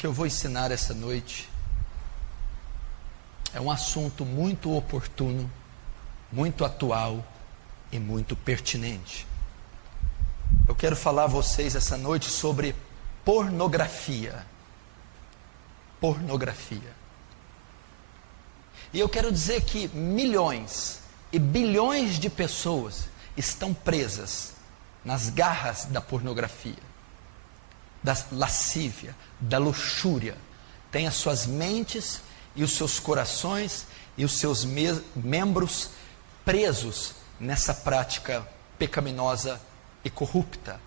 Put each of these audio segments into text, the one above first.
que eu vou ensinar essa noite é um assunto muito oportuno, muito atual e muito pertinente. Eu quero falar a vocês essa noite sobre pornografia. Pornografia. E eu quero dizer que milhões e bilhões de pessoas estão presas nas garras da pornografia, da lascívia, da luxúria. Tem as suas mentes e os seus corações e os seus membros presos nessa prática pecaminosa e corrupta,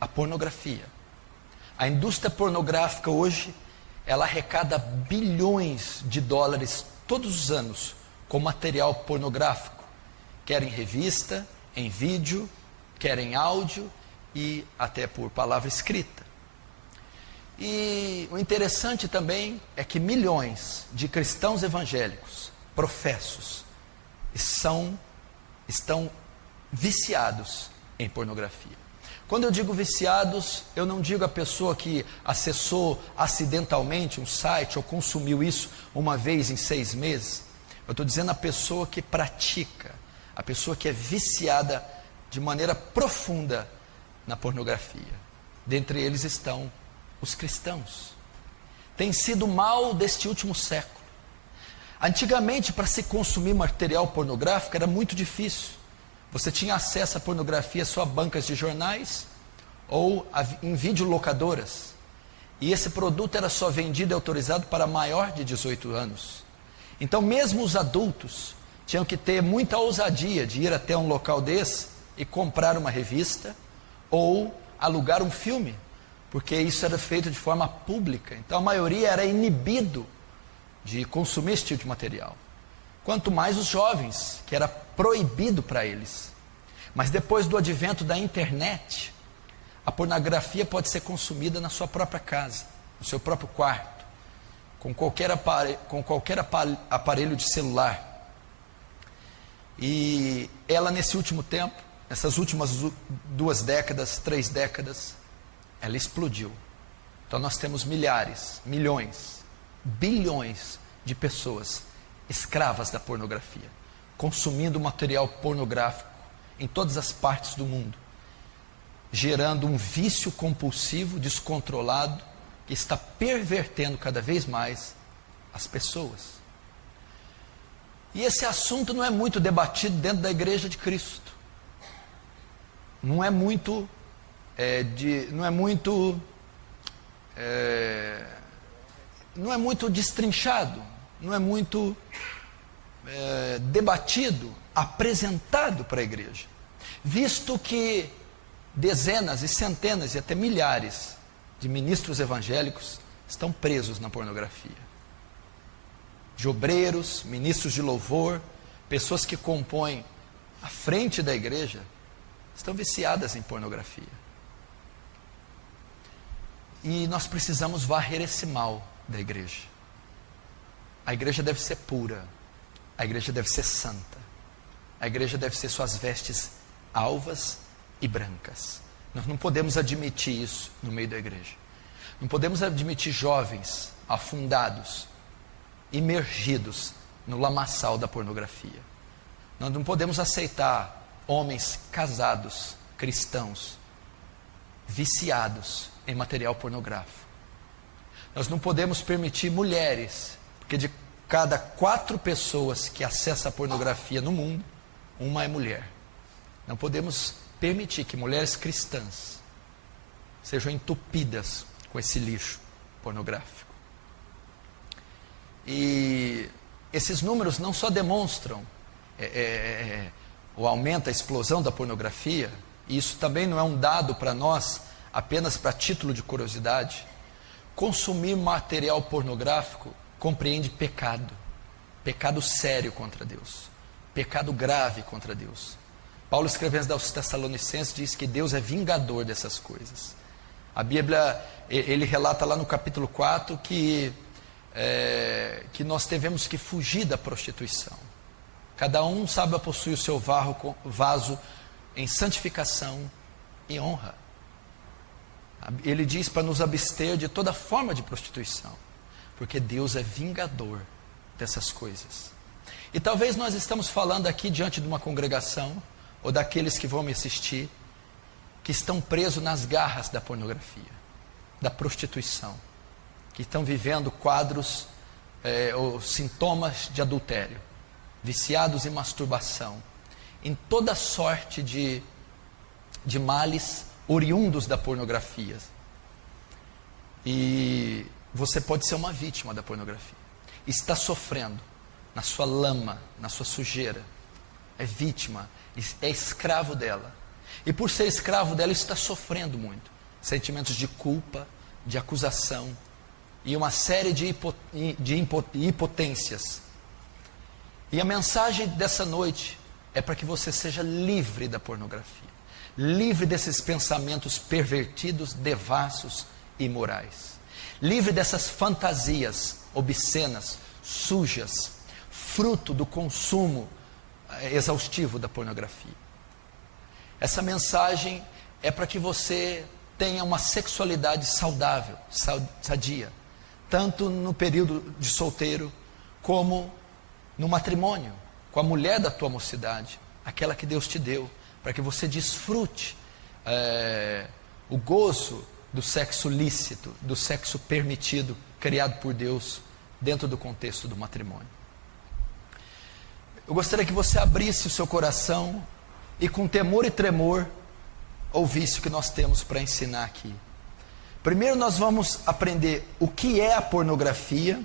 a pornografia. A indústria pornográfica hoje, ela arrecada bilhões de dólares todos os anos com material pornográfico, quer em revista, em vídeo, quer em áudio e até por palavra escrita. E o interessante também é que milhões de cristãos evangélicos, professos, estão viciados em pornografia. Quando eu digo viciados, eu não digo a pessoa que acessou acidentalmente um site ou consumiu isso uma vez em 6 meses. Eu estou dizendo a pessoa que pratica, a pessoa que é viciada de maneira profunda na pornografia. Dentre eles estão os cristãos. Tem sido o mal deste último século. Antigamente, para se consumir material pornográfico era muito difícil. Você tinha acesso à pornografia só a bancas de jornais ou em videolocadoras. E esse produto era só vendido e autorizado para maior de 18 anos. Então mesmo os adultos tinham que ter muita ousadia de ir até um local desse e comprar uma revista ou alugar um filme, porque isso era feito de forma pública. Então a maioria era inibido de consumir esse tipo de material. Quanto mais os jovens, que era proibido para eles. Mas depois do advento da internet, a pornografia pode ser consumida na sua própria casa, no seu próprio quarto, com qualquer aparelho de celular. E ela nesse último tempo, nessas últimas 2 décadas, 3 décadas, ela explodiu. Então nós temos milhares, milhões, bilhões de pessoas escravas da pornografia, consumindo material pornográfico em todas as partes do mundo, gerando um vício compulsivo, descontrolado, que está pervertendo cada vez mais as pessoas. E esse assunto não é muito debatido dentro da Igreja de Cristo. Não é muito destrinchado, não é muito debatido, apresentado para a igreja, visto que dezenas e centenas e até milhares de ministros evangélicos estão presos na pornografia. De obreiros, ministros de louvor, pessoas que compõem a frente da igreja, estão viciadas em pornografia. E nós precisamos varrer esse mal da igreja. A igreja deve ser pura, a igreja deve ser santa, a igreja deve ser suas vestes alvas e brancas. Nós não podemos admitir isso no meio da igreja. Não podemos admitir jovens afundados, imergidos no lamaçal da pornografia. Nós não podemos aceitar homens casados, cristãos, viciados em material pornográfico. Nós não podemos permitir mulheres, porque de cada 4 pessoas que acessam a pornografia no mundo, uma é mulher. Não podemos permitir que mulheres cristãs sejam entupidas com esse lixo pornográfico. E esses números não só demonstram o aumento, a explosão da pornografia, e isso também não é um dado para nós, apenas para título de curiosidade. Consumir material pornográfico compreende pecado, pecado sério contra Deus, pecado grave contra Deus. Paulo, escrevendo aos Tessalonicenses, diz que Deus é vingador dessas coisas. A Bíblia, ele relata lá no capítulo 4 que nós devemos que fugir da prostituição. Cada um sabe possuir o seu vaso em santificação e honra. Ele diz para nos abster de toda forma de prostituição, porque Deus é vingador dessas coisas. E talvez nós estamos falando aqui diante de uma congregação, ou daqueles que vão me assistir, que estão presos nas garras da pornografia, da prostituição, que estão vivendo quadros ou sintomas de adultério, viciados em masturbação, em toda sorte de males oriundos da pornografia. E você pode ser uma vítima da pornografia, está sofrendo na sua lama, na sua sujeira, é vítima, é escravo dela, e por ser escravo dela está sofrendo muito, sentimentos de culpa, de acusação, e uma série de impotências. E a mensagem dessa noite é para que você seja livre da pornografia, livre desses pensamentos pervertidos, devassos e imorais, livre dessas fantasias obscenas, sujas, fruto do consumo exaustivo da pornografia. Essa mensagem é para que você tenha uma sexualidade saudável, sadia, tanto no período de solteiro, como no matrimônio, com a mulher da tua mocidade, aquela que Deus te deu, para que você desfrute o gozo do sexo lícito, do sexo permitido, criado por Deus, dentro do contexto do matrimônio. Eu gostaria que você abrisse o seu coração e com temor e tremor ouvisse o que nós temos para ensinar aqui. Primeiro nós vamos aprender o que é a pornografia,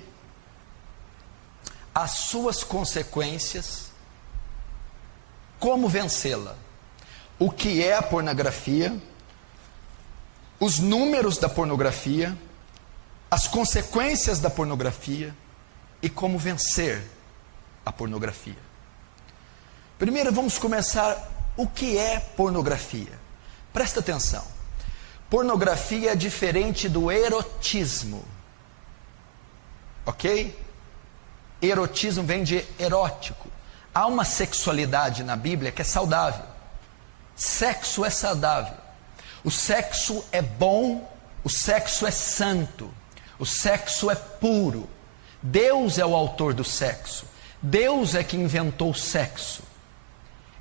as suas consequências, como vencê-la. O que é a pornografia, os números da pornografia, as consequências da pornografia e como vencer a pornografia. Primeiro vamos começar o que é pornografia. Presta atenção. Pornografia é diferente do erotismo. Ok? Erotismo vem de erótico. Há uma sexualidade na Bíblia que é saudável. Sexo é saudável. O sexo é bom, o sexo é santo, o sexo é puro. Deus é o autor do sexo. Deus é que inventou o sexo.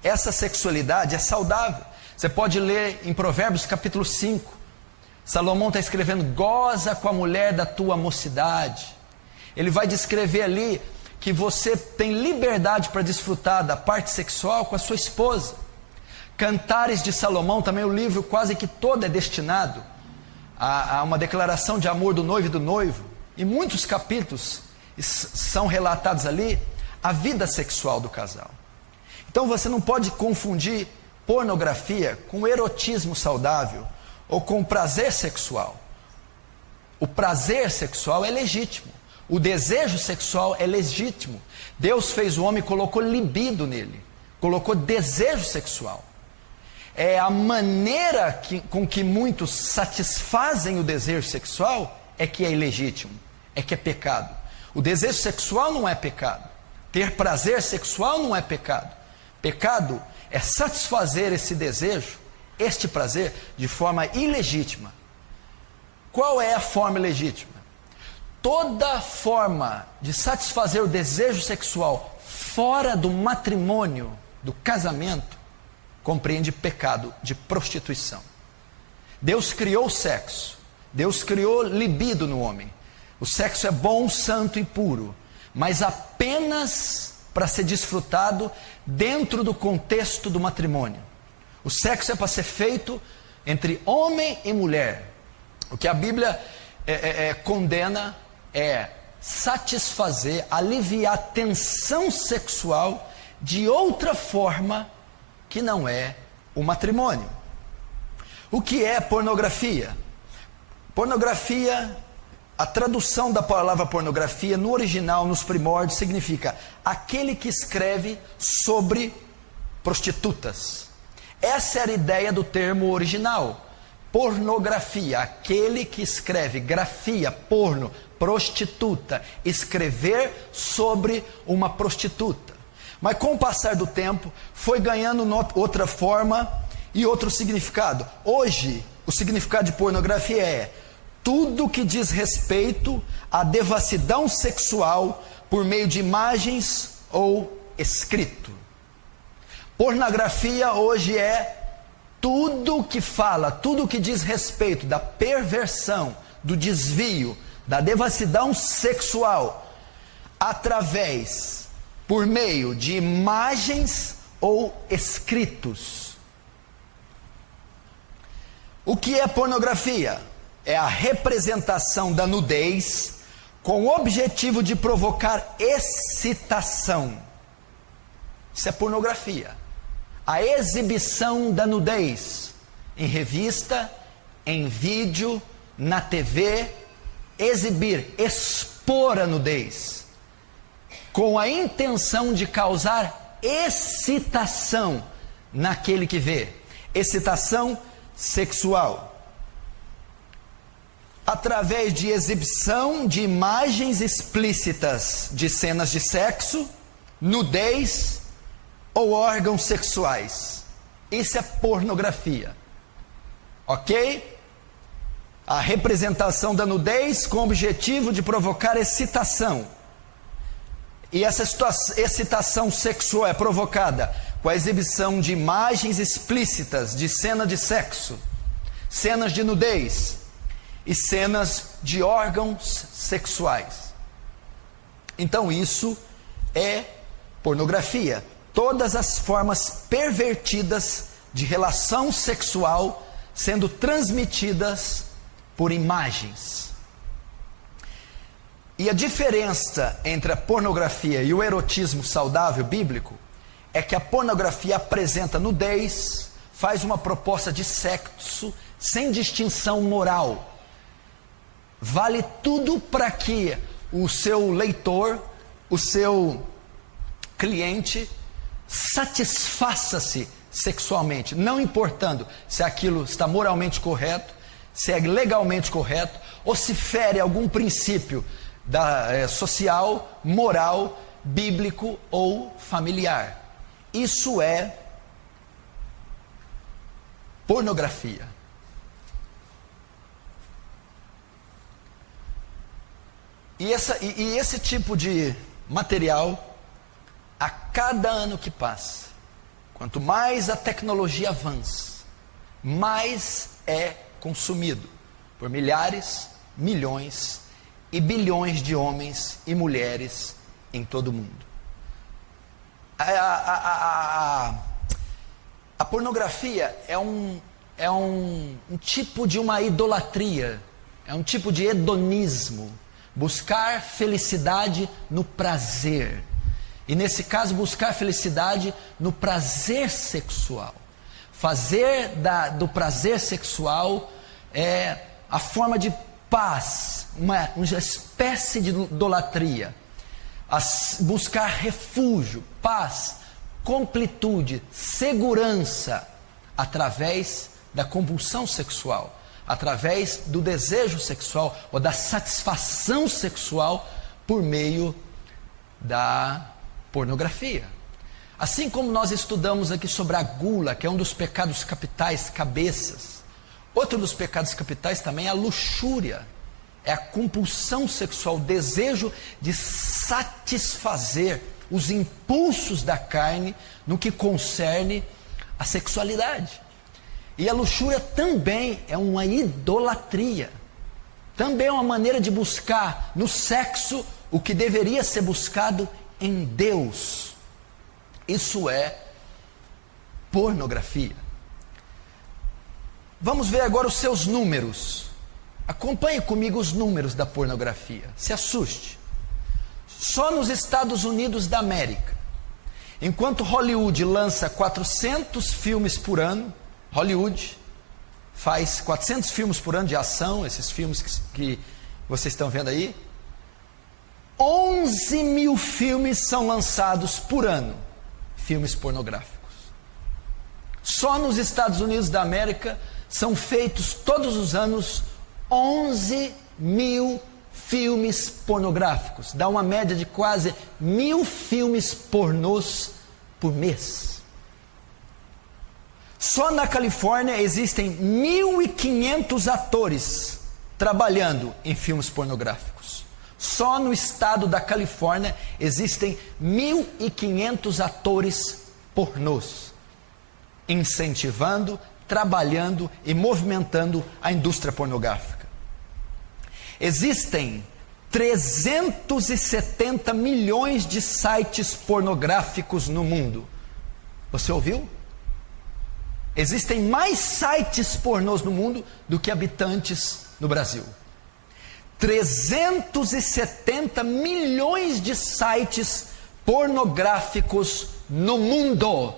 Essa sexualidade é saudável. Você pode ler em Provérbios capítulo 5. Salomão está escrevendo: goza com a mulher da tua mocidade. Ele vai descrever ali que você tem liberdade para desfrutar da parte sexual com a sua esposa. Cantares de Salomão, também o livro quase que todo é destinado a uma declaração de amor do noivo e do noivo. E muitos capítulos são relatados ali a vida sexual do casal. Então você não pode confundir pornografia com erotismo saudável ou com prazer sexual. O prazer sexual é legítimo. O desejo sexual é legítimo. Deus fez o homem e colocou libido nele. Colocou desejo sexual. É a maneira com que muitos satisfazem o desejo sexual é que é ilegítimo. É que é pecado. O desejo sexual não é pecado. Ter prazer sexual não é pecado. Pecado é satisfazer esse desejo, este prazer, de forma ilegítima. Qual é a forma ilegítima? Toda forma de satisfazer o desejo sexual fora do matrimônio, do casamento, compreende pecado de prostituição. Deus criou o sexo. Deus criou libido no homem. O sexo é bom, santo e puro, mas apenas para ser desfrutado dentro do contexto do matrimônio. O sexo é para ser feito entre homem e mulher. O que a Bíblia condena é satisfazer, aliviar a tensão sexual de outra forma que não é o matrimônio. O que é pornografia? Pornografia, a tradução da palavra pornografia no original, nos primórdios, significa aquele que escreve sobre prostitutas. Essa era a ideia do termo original. Pornografia, aquele que escreve, grafia, porno, prostituta, escrever sobre uma prostituta. Mas com o passar do tempo, foi ganhando outra forma e outro significado. Hoje, o significado de pornografia é tudo que diz respeito à devassidão sexual por meio de imagens ou escrito. Pornografia hoje é tudo que fala, tudo que diz respeito da perversão, do desvio, da devassidão sexual, por meio de imagens ou escritos. O que é pornografia? É a representação da nudez com o objetivo de provocar excitação. Isso é pornografia. A exibição da nudez em revista, em vídeo, na TV, expor a nudez, com a intenção de causar excitação naquele que vê, excitação sexual, através de exibição de imagens explícitas de cenas de sexo, nudez ou órgãos sexuais. Isso é pornografia, ok? A representação da nudez com o objetivo de provocar excitação. E essa excitação sexual é provocada com a exibição de imagens explícitas de cena de sexo, cenas de nudez e cenas de órgãos sexuais. Então isso é pornografia. Todas as formas pervertidas de relação sexual sendo transmitidas por imagens. E a diferença entre a pornografia e o erotismo saudável bíblico é que a pornografia apresenta nudez, faz uma proposta de sexo sem distinção moral. Vale tudo para que o seu leitor, o seu cliente, satisfaça-se sexualmente, não importando se aquilo está moralmente correto, se é legalmente correto, ou se fere algum princípio social, moral, bíblico ou familiar. Isso é pornografia. E esse tipo de material, a cada ano que passa, quanto mais a tecnologia avança, mais é consumido por milhares, milhões e bilhões de homens e mulheres em todo o mundo. A pornografia é um tipo de uma idolatria, é um tipo de hedonismo, buscar felicidade no prazer. E nesse caso, buscar felicidade no prazer sexual. Fazer do prazer sexual a forma de paz, uma espécie de idolatria. Buscar refúgio, paz, completude, segurança, através da compulsão sexual, através do desejo sexual ou da satisfação sexual por meio da pornografia. Assim como nós estudamos aqui sobre a gula, que é um dos pecados capitais, cabeças, outro dos pecados capitais também é a luxúria, é a compulsão sexual, o desejo de satisfazer os impulsos da carne no que concerne a sexualidade. E a luxúria também é uma idolatria, também é uma maneira de buscar no sexo o que deveria ser buscado em Deus. Isso é pornografia. Vamos ver agora os seus números. Acompanhe comigo os números da pornografia. Se assuste. Só nos Estados Unidos da América, enquanto Hollywood lança 400 filmes por ano, Hollywood faz 400 filmes por ano de ação, esses filmes que vocês estão vendo aí, 11 mil filmes são lançados por ano, filmes pornográficos. Só nos Estados Unidos da América são feitos todos os anos 11 mil filmes pornográficos. Dá uma média de quase 1.000 filmes pornôs por mês. Só na Califórnia existem 1.500 atores trabalhando em filmes pornográficos. Só no estado da Califórnia existem 1.500 atores pornôs, incentivando, trabalhando e movimentando a indústria pornográfica. Existem 370 milhões de sites pornográficos no mundo. Você ouviu? Existem mais sites pornôs no mundo do que habitantes no Brasil. 370 milhões de sites pornográficos no mundo.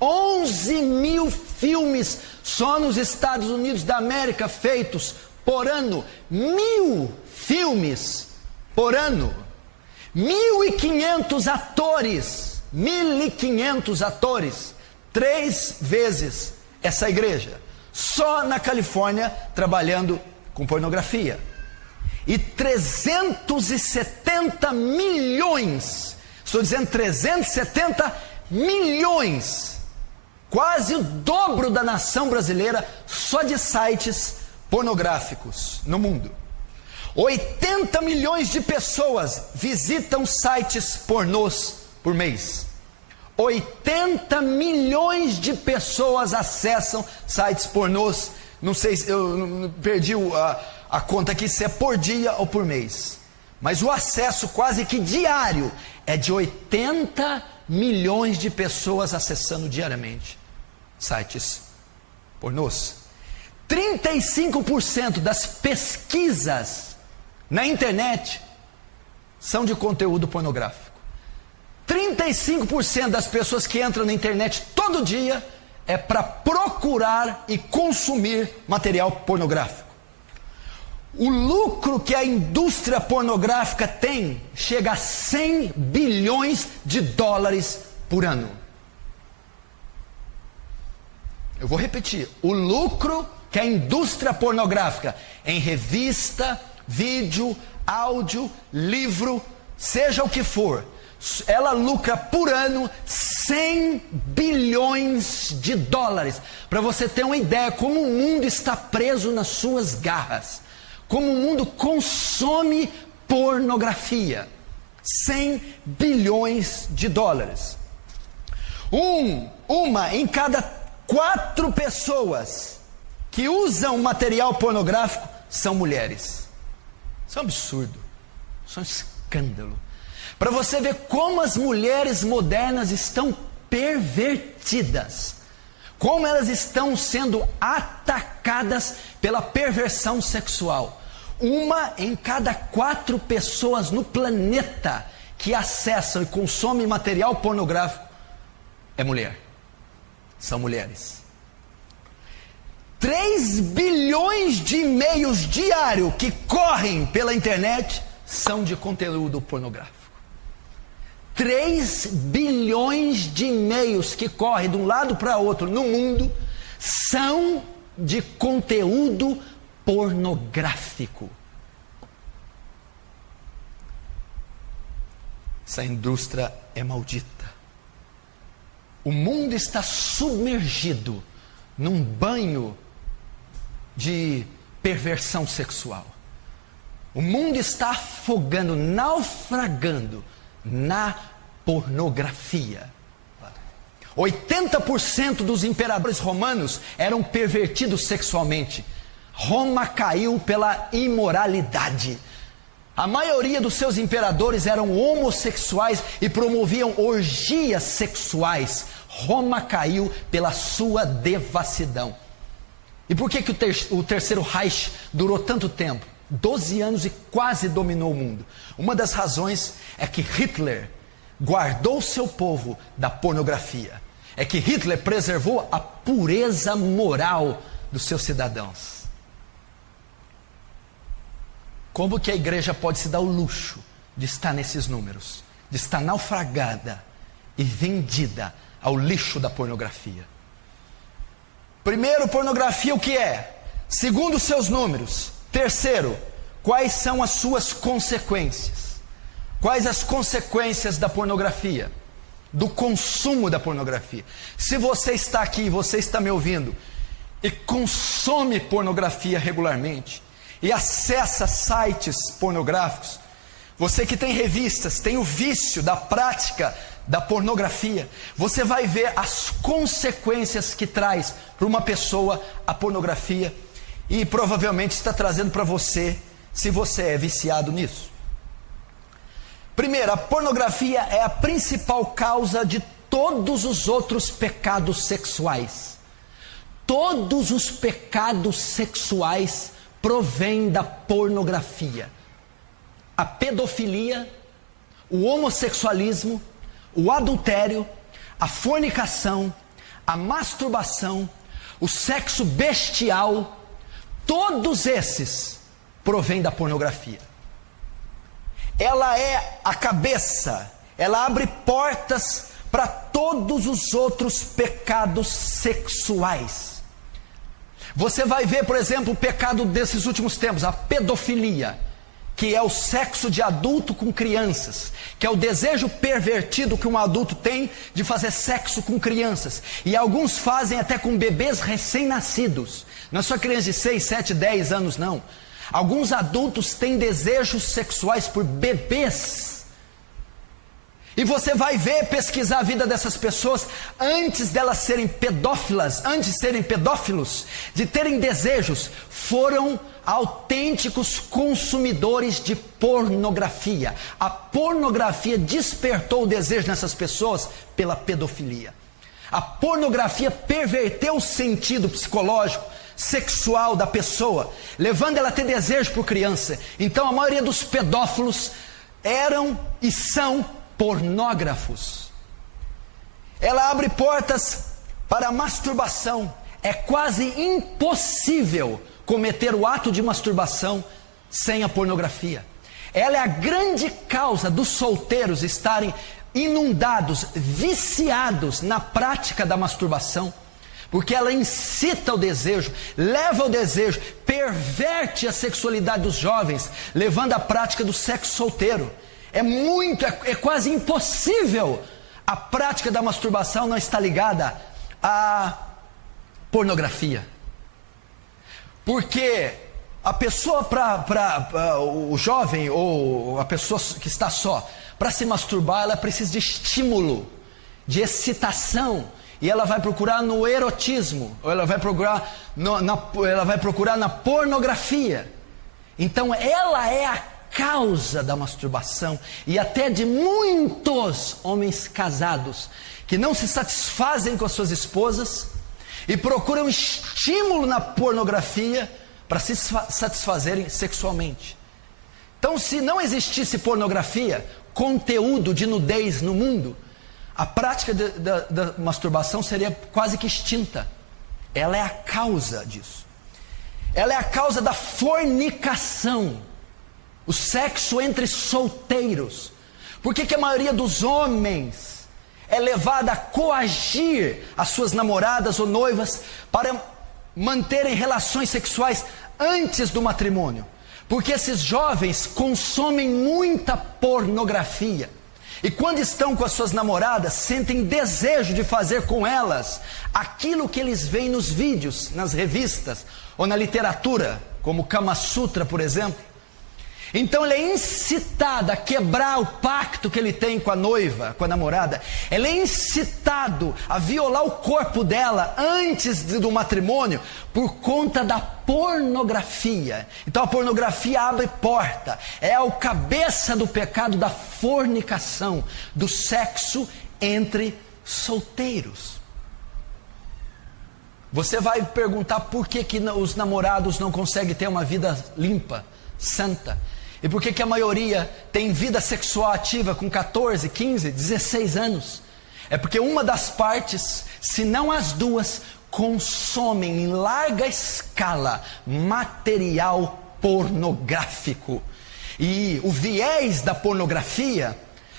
11 mil filmes só nos Estados Unidos da América feitos por ano. 1.000 filmes por ano. 1.500 atores. 1.500 atores. 3 vezes essa igreja. Só na Califórnia trabalhando com pornografia. E 370 milhões. Estou dizendo 370 milhões. Quase o dobro da nação brasileira só de sites pornográficos no mundo. 80 milhões de pessoas visitam sites pornôs por mês. 80 milhões de pessoas acessam sites pornôs. Não sei, eu perdi a conta aqui se é por dia ou por mês. Mas o acesso quase que diário é de 80 milhões de pessoas acessando diariamente sites pornôs. 35% das pesquisas na internet são de conteúdo pornográfico. 35% das pessoas que entram na internet todo dia é para procurar e consumir material pornográfico. O lucro que a indústria pornográfica tem chega a 100 bilhões de dólares por ano. Eu vou repetir. O lucro que a indústria pornográfica em revista, vídeo, áudio, livro, seja o que for, ela lucra por ano 100 bilhões de dólares. Para você ter uma ideia como o mundo está preso nas suas garras. Como o mundo consome pornografia. 100 bilhões de dólares. Uma em cada 4 pessoas que usam material pornográfico são mulheres. Isso é um absurdo. Isso é um escândalo. Para você ver como as mulheres modernas estão pervertidas. Como elas estão sendo atacadas pela perversão sexual. Uma em cada 4 pessoas no planeta que acessam e consomem material pornográfico é mulher. São mulheres. 3 bilhões de e-mails diários que correm pela internet são de conteúdo pornográfico. 3 bilhões de e-mails que correm de um lado para outro no mundo são de conteúdo pornográfico. Essa indústria é maldita. O mundo está submergido num banho de perversão sexual. O mundo está afogando, naufragando na pornografia. 80% dos imperadores romanos eram pervertidos sexualmente. Roma caiu pela imoralidade. A maioria dos seus imperadores eram homossexuais e promoviam orgias sexuais. Roma caiu pela sua devassidão. E por que o terceiro Reich durou tanto tempo? 12 anos e quase dominou o mundo. Uma das razões é que Hitler guardou seu povo da pornografia. É que Hitler preservou a pureza moral dos seus cidadãos. Como que a igreja pode se dar o luxo de estar nesses números? De estar naufragada e vendida ao lixo da pornografia. Primeiro, pornografia o que é? Segundo, seus números. Terceiro, quais são as suas consequências? Quais as consequências da pornografia? do consumo da pornografia. Se você está aqui, você está me ouvindo, e consome pornografia regularmente, e acessa sites pornográficos, você que tem revistas, tem o vício da prática da pornografia, você vai ver as consequências que traz para uma pessoa a pornografia, e provavelmente está trazendo para você, se você é viciado nisso. Primeiro, a pornografia é a principal causa de todos os outros pecados sexuais. Todos os pecados sexuais provêm da pornografia. A pedofilia, o homossexualismo, o adultério, a fornicação, a masturbação, o sexo bestial, todos esses provêm da pornografia. Ela é a cabeça, ela abre portas para todos os outros pecados sexuais. Você vai ver, por exemplo, o pecado desses últimos tempos, a pedofilia, que é o sexo de adulto com crianças, que é o desejo pervertido que um adulto tem de fazer sexo com crianças, e alguns fazem até com bebês recém-nascidos, não é só crianças de 6, 7, 10 anos não. Alguns adultos têm desejos sexuais por bebês. E você vai ver, pesquisar a vida dessas pessoas, antes delas serem pedófilas, antes de serem pedófilos, de terem desejos, foram autênticos consumidores de pornografia. A pornografia despertou o desejo nessas pessoas pela pedofilia. A pornografia perverteu o sentido psicológico, sexual da pessoa, levando ela a ter desejo por criança. Então a maioria dos pedófilos eram e são pornógrafos. Ela abre portas para a masturbação. É quase impossível cometer o ato de masturbação sem a pornografia. Ela é a grande causa dos solteiros estarem inundados, viciados na prática da masturbação, porque ela incita o desejo, leva ao desejo, perverte a sexualidade dos jovens, levando à prática do sexo solteiro. É quase impossível a prática da masturbação não estar ligada à pornografia. Porque a pessoa, o jovem ou a pessoa que está só, para se masturbar, ela precisa de estímulo, de excitação. E ela vai procurar no erotismo, ou ela vai procurar na pornografia. Então ela é a causa da masturbação e até de muitos homens casados que não se satisfazem com as suas esposas e procuram estímulo na pornografia para se satisfazerem sexualmente. Então, se não existisse pornografia, conteúdo de nudez no mundo, a prática da masturbação seria quase que extinta. Ela é a causa disso. Ela é a causa da fornicação, o sexo entre solteiros. Por que a maioria dos homens é levada a coagir as suas namoradas ou noivas para manterem relações sexuais antes do matrimônio? Porque esses jovens consomem muita pornografia. E quando estão com as suas namoradas, sentem desejo de fazer com elas aquilo que eles veem nos vídeos, nas revistas ou na literatura, como Kama Sutra, por exemplo. Então ele é incitado a quebrar o pacto que ele tem com a noiva, com a namorada. Ele é incitado a violar o corpo dela antes do matrimônio por conta da pornografia. Então a pornografia abre porta, é o cabeça do pecado da fornicação, do sexo entre solteiros. Você vai perguntar por que os namorados não conseguem ter uma vida limpa, santa. E por que a maioria tem vida sexual ativa com 14, 15, 16 anos? É porque uma das partes, se não as duas, consomem em larga escala material pornográfico. E o viés da pornografia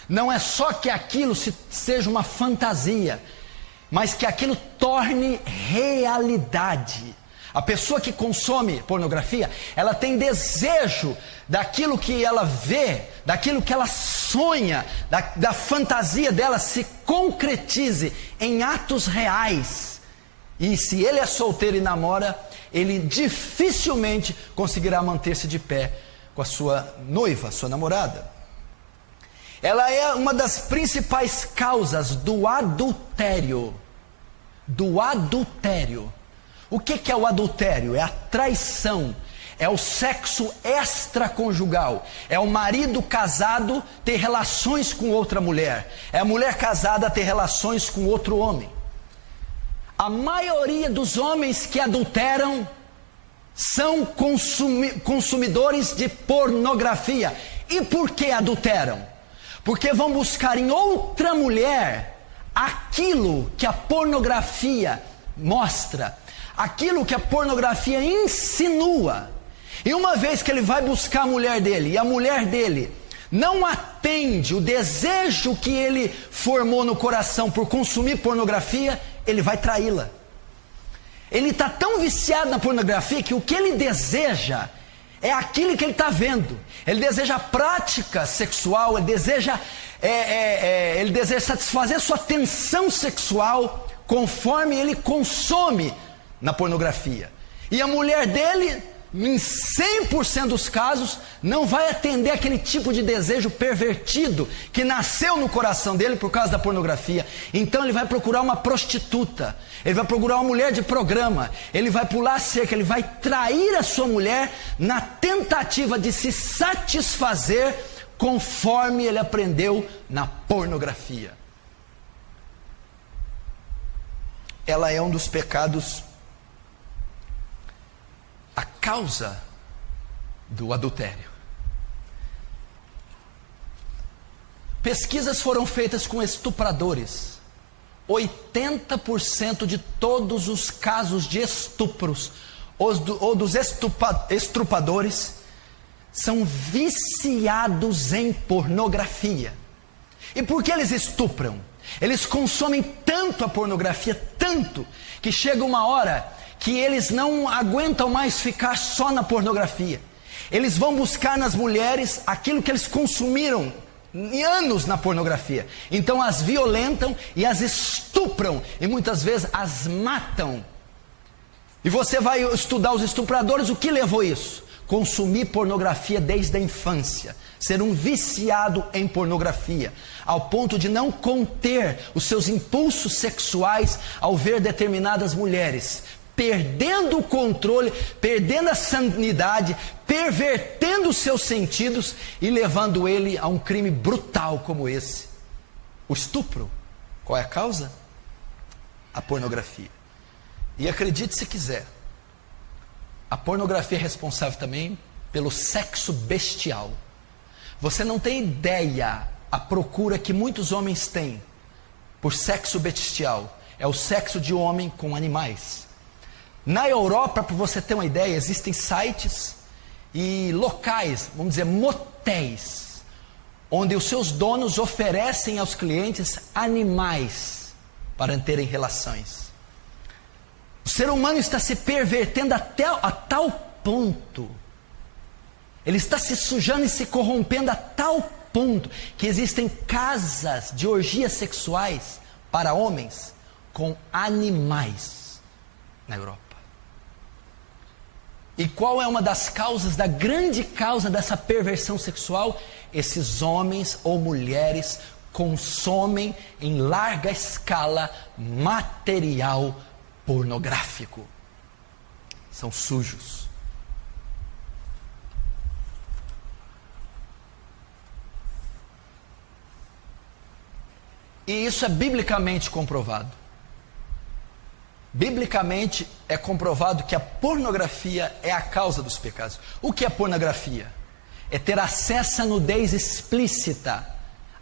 não é só que aquilo seja uma fantasia, mas que aquilo torne realidade. A pessoa que consome pornografia, ela tem desejo daquilo que ela vê, daquilo que ela sonha, da fantasia dela se concretize em atos reais. E se ele é solteiro e namora, ele dificilmente conseguirá manter-se de pé com a sua noiva, sua namorada. Ela é uma das principais causas do adultério. Do adultério. O que é o adultério? É a traição. É o sexo extraconjugal. É o marido casado ter relações com outra mulher. É a mulher casada ter relações com outro homem. A maioria dos homens que adulteram são consumidores de pornografia. E por que adulteram? Porque vão buscar em outra mulher aquilo que a pornografia mostra, aquilo que a pornografia insinua. E uma vez que ele vai buscar a mulher dele, e a mulher dele não atende o desejo que ele formou no coração por consumir pornografia, ele vai traí-la. Ele está tão viciado na pornografia que o que ele deseja é aquilo que ele está vendo. Ele deseja prática sexual, ele deseja satisfazer sua tensão sexual conforme ele consome na pornografia. E a mulher dele, em 100% dos casos, não vai atender aquele tipo de desejo pervertido que nasceu no coração dele por causa da pornografia. Então ele vai procurar uma prostituta, ele vai procurar uma mulher de programa, ele vai pular a cerca, ele vai trair a sua mulher na tentativa de se satisfazer conforme ele aprendeu na pornografia. Ela é um dos pecados, a causa do adultério. Pesquisas foram feitas com estupradores. 80% de todos os casos de estupros ou dos estrupadores são viciados em pornografia. E por que eles estupram? Eles consomem tanto a pornografia, tanto, que chega uma hora que eles não aguentam mais ficar só na pornografia. Eles vão buscar nas mulheres aquilo que eles consumiram anos na pornografia. Então as violentam e as estupram e muitas vezes as matam. E você vai estudar os estupradores, o que levou isso? Consumir pornografia desde a infância, ser um viciado em pornografia, ao ponto de não conter os seus impulsos sexuais ao ver determinadas mulheres, perdendo o controle, perdendo a sanidade, pervertendo os seus sentidos e levando ele a um crime brutal como esse, o estupro. Qual é a causa? A pornografia. E acredite se quiser, a pornografia é responsável também pelo sexo bestial. Você não tem ideia a procura que muitos homens têm por sexo bestial. É o sexo de homem com animais. Na Europa, para você ter uma ideia, existem sites e locais, vamos dizer, motéis, onde os seus donos oferecem aos clientes animais para terem relações. O ser humano está se pervertendo a tal ponto, ele está se sujando e se corrompendo a tal ponto, que existem casas de orgias sexuais para homens com animais na Europa. E qual é uma das causas, da grande causa dessa perversão sexual? Esses homens ou mulheres consomem em larga escala material pornográfico. São sujos. E isso é biblicamente comprovado. Biblicamente é comprovado que a pornografia é a causa dos pecados. O que é pornografia? É ter acesso à nudez explícita,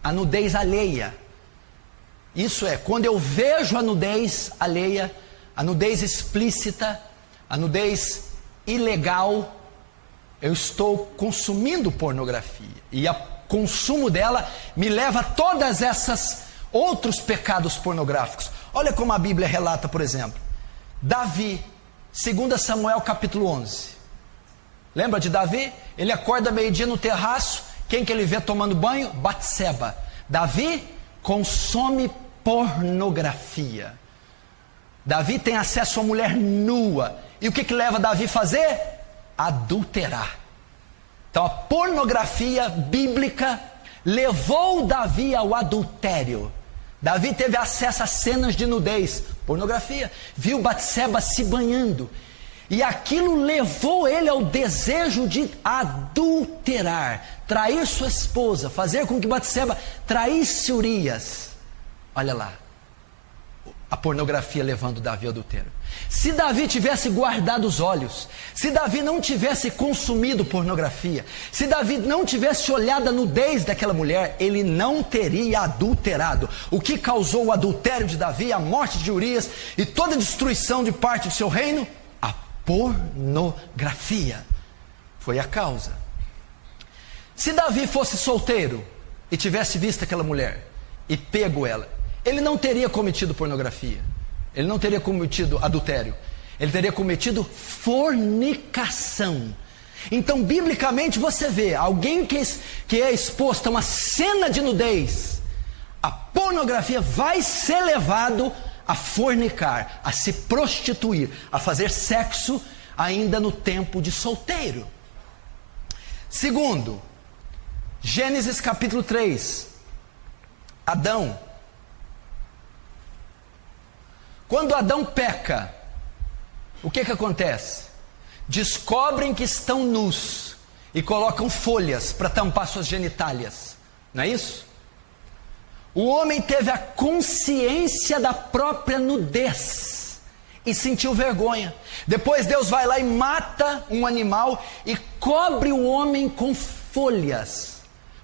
à nudez alheia. Isso é, quando eu vejo a nudez alheia, a nudez explícita, a nudez ilegal, eu estou consumindo pornografia. E o consumo dela me leva a todas essas outros pecados pornográficos. Olha como a Bíblia relata, por exemplo, Davi, 2 Samuel capítulo 11. Lembra de Davi? Ele acorda meio-dia no terraço, quem que ele vê tomando banho? Batseba. Davi consome pornografia. Davi tem acesso a mulher nua. E o que leva Davi a fazer? Adulterar. Então a pornografia bíblica levou Davi ao adultério. Davi teve acesso a cenas de nudez, pornografia. Viu Batseba se banhando. E aquilo levou ele ao desejo de adulterar, trair sua esposa, fazer com que Batseba traísse Urias. Olha lá, a pornografia levando Davi ao adultério. Se Davi tivesse guardado os olhos, se Davi não tivesse consumido pornografia, se Davi não tivesse olhado a nudez daquela mulher, ele não teria adulterado. O que causou o adultério de Davi, a morte de Urias e toda a destruição de parte do seu reino? A pornografia foi a causa. Se Davi fosse solteiro e tivesse visto aquela mulher e pego ela, ele não teria cometido pornografia, ele não teria cometido adultério, ele teria cometido fornicação. Então, biblicamente, você vê alguém que é exposto a uma cena de nudez, a pornografia vai ser levado a fornicar, a se prostituir, a fazer sexo ainda no tempo de solteiro. Segundo, Gênesis capítulo 3, Adão. Quando Adão peca, o que acontece? Descobrem que estão nus e colocam folhas para tampar suas genitálias, não é isso? O homem teve a consciência da própria nudez e sentiu vergonha. Depois Deus vai lá e mata um animal e cobre o homem com folhas,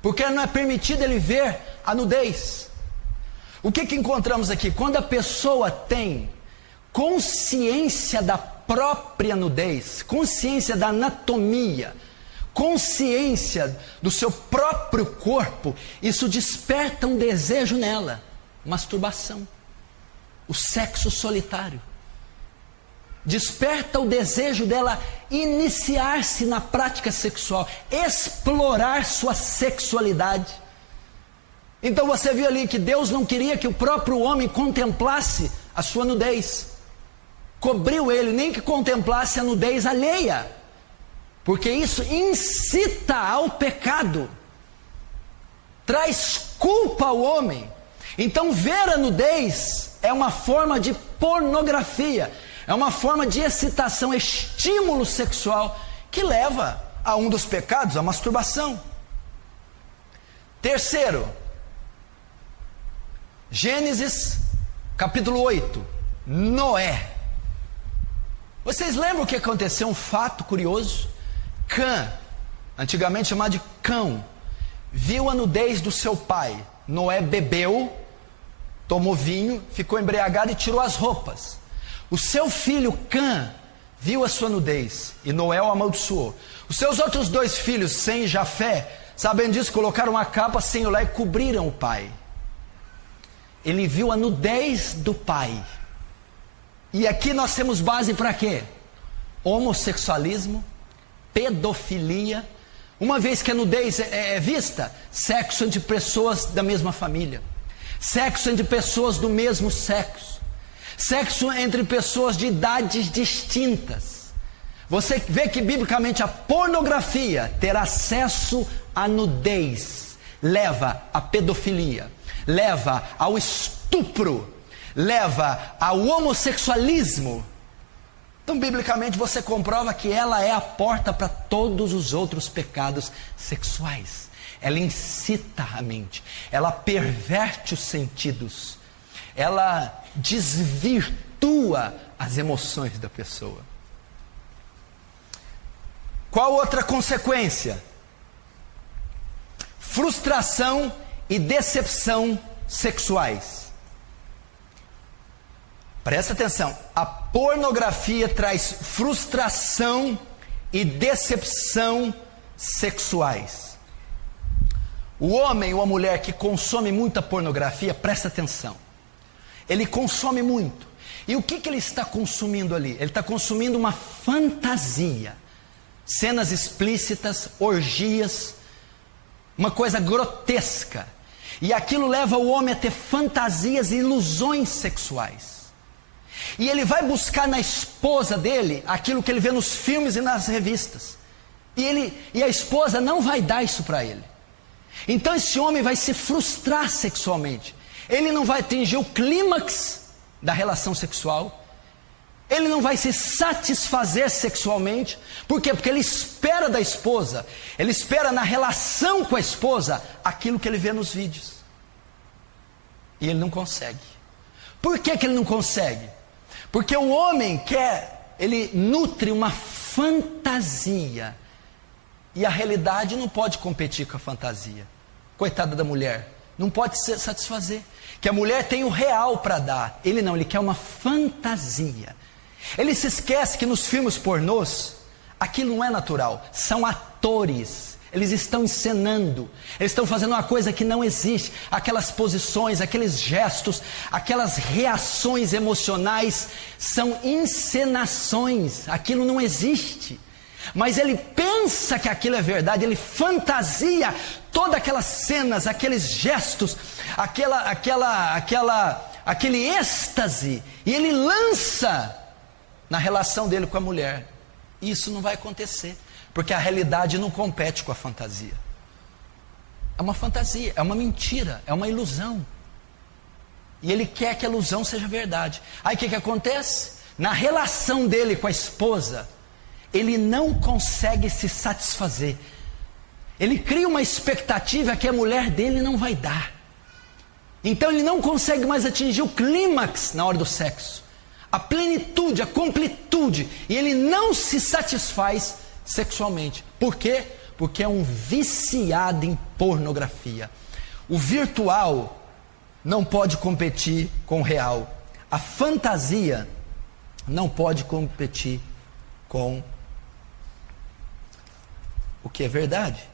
porque não é permitido ele ver a nudez. O que encontramos aqui? Quando a pessoa tem consciência da própria nudez, consciência da anatomia, consciência do seu próprio corpo, isso desperta um desejo nela, masturbação, o sexo solitário. Desperta o desejo dela iniciar-se na prática sexual, explorar sua sexualidade. Então você viu ali que Deus não queria que o próprio homem contemplasse a sua nudez. Cobriu ele, nem que contemplasse a nudez alheia, porque isso incita ao pecado, traz culpa ao homem. Então ver a nudez é uma forma de pornografia, é uma forma de excitação, estímulo sexual, que leva a um dos pecados, a masturbação. Terceiro, Gênesis capítulo 8, Noé. Vocês lembram o que aconteceu? Um fato curioso. Cã, antigamente chamado de Cão, viu a nudez do seu pai. Noé bebeu, tomou vinho, ficou embriagado e tirou as roupas. O seu filho Cã viu a sua nudez e Noé o amaldiçoou. Os seus outros dois filhos, Sem e Jafé, sabendo disso, colocaram uma capa sem olhar e cobriram o pai. Ele viu a nudez do pai. E aqui nós temos base para quê? Homossexualismo, pedofilia. Uma vez que a nudez é vista, sexo entre pessoas da mesma família, sexo entre pessoas do mesmo sexo, sexo entre pessoas de idades distintas. Você vê que biblicamente a pornografia, ter acesso à nudez, leva à pedofilia, leva ao estupro, leva ao homossexualismo. Então, biblicamente, você comprova que ela é a porta para todos os outros pecados sexuais. Ela incita a mente, ela perverte os sentidos, ela desvirtua as emoções da pessoa. Qual outra consequência? Frustração e decepção sexuais. Presta atenção, a pornografia traz frustração e decepção sexuais. O homem ou a mulher que consome muita pornografia, presta atenção, ele consome muito. E o que ele está consumindo ali? Ele está consumindo uma fantasia, cenas explícitas, orgias, uma coisa grotesca. E aquilo leva o homem a ter fantasias e ilusões sexuais. E ele vai buscar na esposa dele aquilo que ele vê nos filmes e nas revistas. E a esposa não vai dar isso para ele. Então esse homem vai se frustrar sexualmente. Ele não vai atingir o clímax da relação sexual. Ele não vai se satisfazer sexualmente. Por quê? Porque ele espera da esposa, ele espera na relação com a esposa aquilo que ele vê nos vídeos. E ele não consegue. Por que que ele não consegue? Porque o homem ele nutre uma fantasia. E a realidade não pode competir com a fantasia. Coitada da mulher, não pode se satisfazer. Que a mulher tem o real para dar. Ele não, ele quer uma fantasia. Ele se esquece que nos filmes pornôs, aquilo não é natural, são atores, eles estão encenando, eles estão fazendo uma coisa que não existe, aquelas posições, aqueles gestos, aquelas reações emocionais, são encenações, aquilo não existe, mas ele pensa que aquilo é verdade, ele fantasia todas aquelas cenas, aqueles gestos, aquele êxtase, e ele lança na relação dele com a mulher. Isso não vai acontecer, porque a realidade não compete com a fantasia. É uma fantasia, é uma mentira, é uma ilusão. E ele quer que a ilusão seja verdade. Aí o que acontece? Na relação dele com a esposa, ele não consegue se satisfazer. Ele cria uma expectativa que a mulher dele não vai dar. Então ele não consegue mais atingir o clímax na hora do sexo. A plenitude, a completude, e ele não se satisfaz sexualmente. Por quê? Porque é um viciado em pornografia. O virtual não pode competir com o real. A fantasia não pode competir com o que é verdade.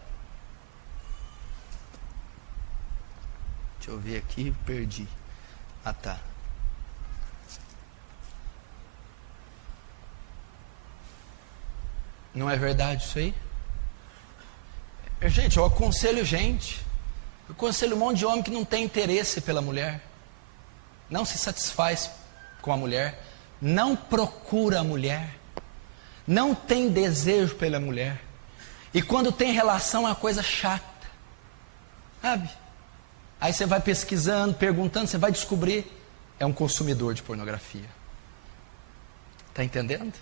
Deixa eu ver aqui, perdi. Ah, tá. Não é verdade isso aí? Gente, eu aconselho um monte de homem que não tem interesse pela mulher, não se satisfaz com a mulher, não procura a mulher, não tem desejo pela mulher, e quando tem relação é uma coisa chata, sabe? Aí você vai pesquisando, perguntando, você vai descobrir, é um consumidor de pornografia. Está entendendo?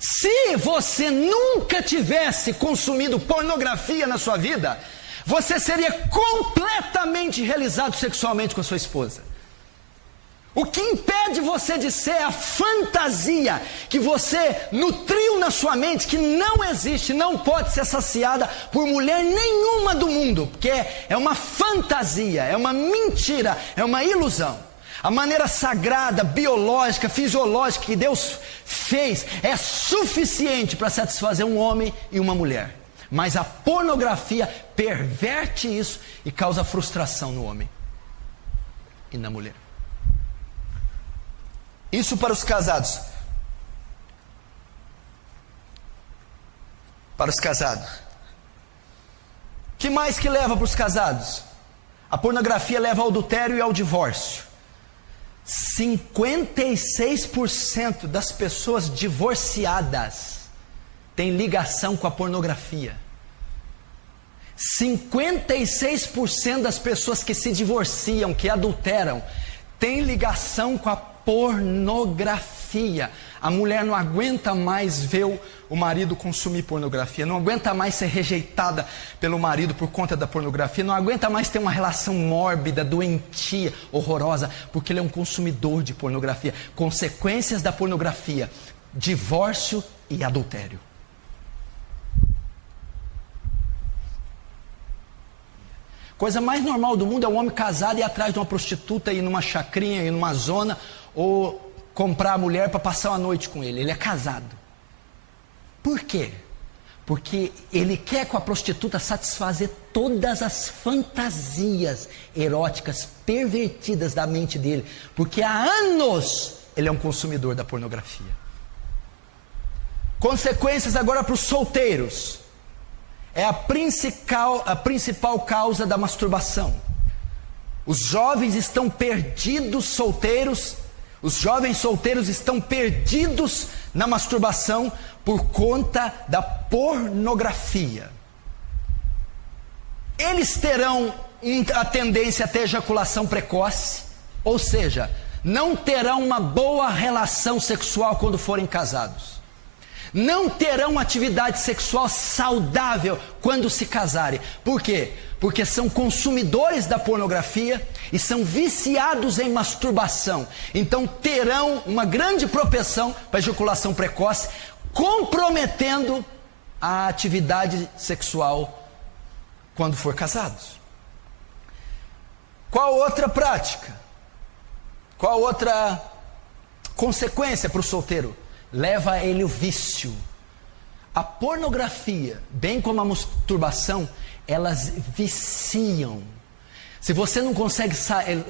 Se você nunca tivesse consumido pornografia na sua vida, você seria completamente realizado sexualmente com a sua esposa. O que impede você de ser a fantasia que você nutriu na sua mente, que não existe, não pode ser saciada por mulher nenhuma do mundo, porque é uma fantasia, é uma mentira, é uma ilusão. A maneira sagrada, biológica, fisiológica que Deus fez é suficiente para satisfazer um homem e uma mulher. Mas a pornografia perverte isso e causa frustração no homem e na mulher. Isso para os casados. Para os casados. Que mais que leva para os casados? A pornografia leva ao adultério e ao divórcio. 56% das pessoas divorciadas têm ligação com a pornografia. 56% das pessoas que se divorciam, que adulteram, têm ligação com a pornografia. A mulher não aguenta mais ver o marido consumir pornografia, não aguenta mais ser rejeitada pelo marido por conta da pornografia, não aguenta mais ter uma relação mórbida, doentia, horrorosa, porque ele é um consumidor de pornografia. Consequências da pornografia: divórcio e adultério. Coisa mais normal do mundo é um homem casado ir atrás de uma prostituta, ir numa chacrinha, ir numa zona, ou comprar a mulher para passar uma noite com ele. Ele é casado. Por quê? Porque ele quer com a prostituta satisfazer todas as fantasias eróticas pervertidas da mente dele, porque há anos ele é um consumidor da pornografia. Consequências agora para os solteiros. É a principal causa da masturbação. Os jovens estão perdidos solteiros, os jovens solteiros estão perdidos na masturbação por conta da pornografia. Eles terão a tendência a ter ejaculação precoce, ou seja, não terão uma boa relação sexual quando forem casados. Não terão atividade sexual saudável quando se casarem. Por quê? Porque são consumidores da pornografia e são viciados em masturbação. Então terão uma grande propensão para ejaculação precoce, comprometendo a atividade sexual quando for casados. Qual outra prática? Qual outra consequência para o solteiro? Leva ele o vício. A pornografia, bem como a masturbação, elas viciam. Se você não consegue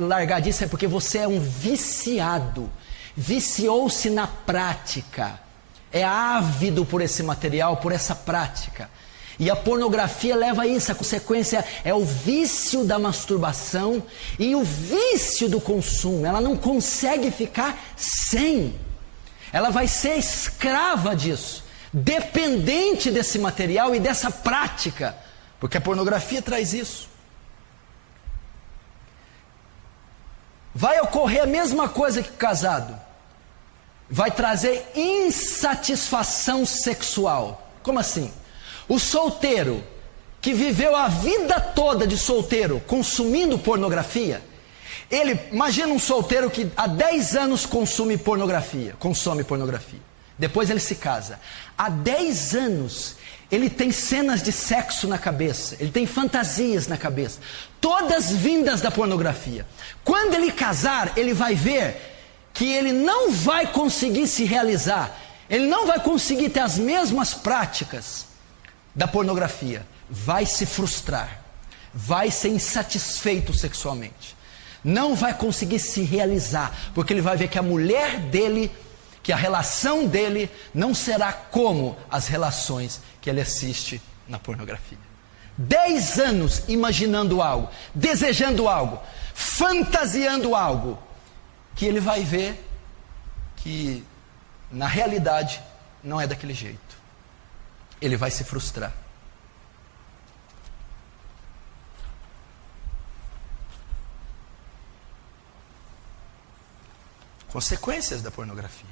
largar disso, é porque você é um viciado. Viciou-se na prática. É ávido por esse material, por essa prática. E a pornografia leva a isso. A consequência é o vício da masturbação e o vício do consumo. Ela não consegue ficar sem. Ela vai ser escrava disso, dependente desse material e dessa prática, porque a pornografia traz isso. Vai ocorrer a mesma coisa que o casado. Vai trazer insatisfação sexual. Como assim? O solteiro que viveu a vida toda de solteiro consumindo pornografia, imagina um solteiro que há 10 anos consome pornografia. Depois ele se casa. Há 10 anos ele tem cenas de sexo na cabeça, ele tem fantasias na cabeça, todas vindas da pornografia. Quando ele casar, ele vai ver que ele não vai conseguir se realizar, ele não vai conseguir ter as mesmas práticas da pornografia, vai se frustrar, vai ser insatisfeito sexualmente, não vai conseguir se realizar, porque ele vai ver que a mulher dele, que a relação dele não será como as relações que ele assiste na pornografia. 10 anos imaginando algo, desejando algo, fantasiando algo, que ele vai ver que na realidade não é daquele jeito. Ele vai se frustrar. Consequências da pornografia.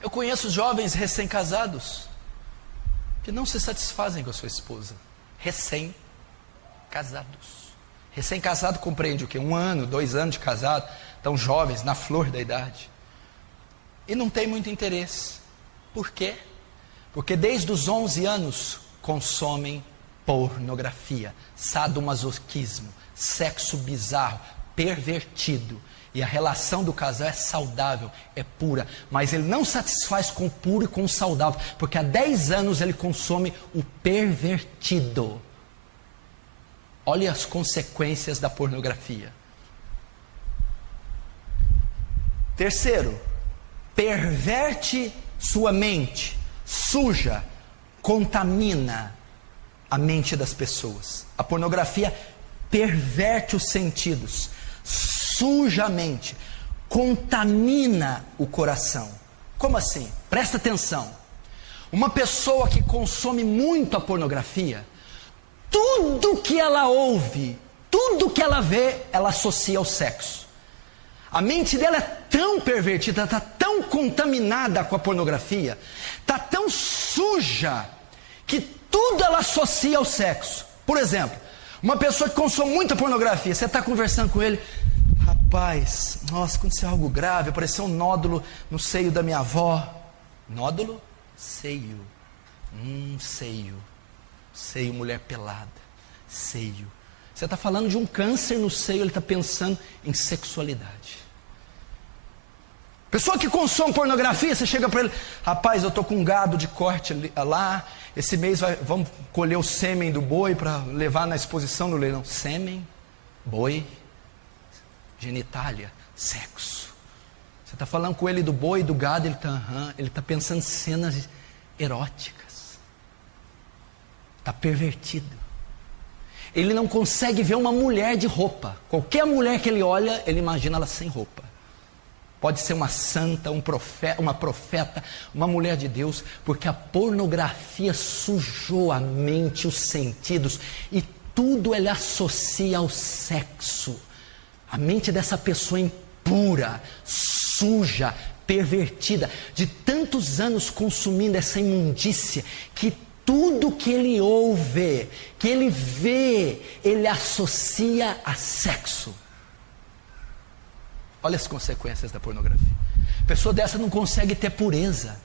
Eu conheço jovens recém-casados que não se satisfazem com a sua esposa. Recém-casados. Recém-casado compreende o quê? 1 ano, 2 anos de casado, tão jovens, na flor da idade. E não tem muito interesse. Por quê? Porque desde os 11 anos consomem pornografia, sadomasoquismo, sexo bizarro, pervertido. E a relação do casal é saudável, é pura, mas ele não satisfaz com o puro e com o saudável, porque há 10 anos ele consome o pervertido. Olha as consequências da pornografia. Terceiro, perverte sua mente, suja, contamina a mente das pessoas. A pornografia perverte os sentidos, suja a mente, contamina o coração. Como assim? Presta atenção. Uma pessoa que consome muito a pornografia, tudo que ela ouve, tudo que ela vê, ela associa ao sexo. A mente dela é tão pervertida, está tão contaminada com a pornografia, está tão suja, que tudo ela associa ao sexo. Por exemplo, uma pessoa que consome muita pornografia, você está conversando com ele, rapaz, nossa, aconteceu algo grave, apareceu um nódulo no seio da minha avó. Nódulo? Seio. Seio. Seio, mulher pelada. Seio. Você está falando de um câncer no seio, ele está pensando em sexualidade. Pessoa que consome pornografia, você chega para ele, rapaz, eu estou com um gado de corte lá, esse mês vamos colher o sêmen do boi para levar na exposição no leilão. Sêmen, boi, genitália, sexo. Você está falando com ele do boi, do gado, ele está pensando em cenas eróticas. Está pervertido. Ele não consegue ver uma mulher de roupa. Qualquer mulher que ele olha, ele imagina ela sem roupa. Pode ser uma santa, uma profeta, uma mulher de Deus, porque a pornografia sujou a mente, os sentidos, e tudo ele associa ao sexo. A mente dessa pessoa é impura, suja, pervertida, de tantos anos consumindo essa imundícia, que tudo que ele ouve, que ele vê, ele associa a sexo. Olha as consequências da pornografia. A pessoa dessa não consegue ter pureza,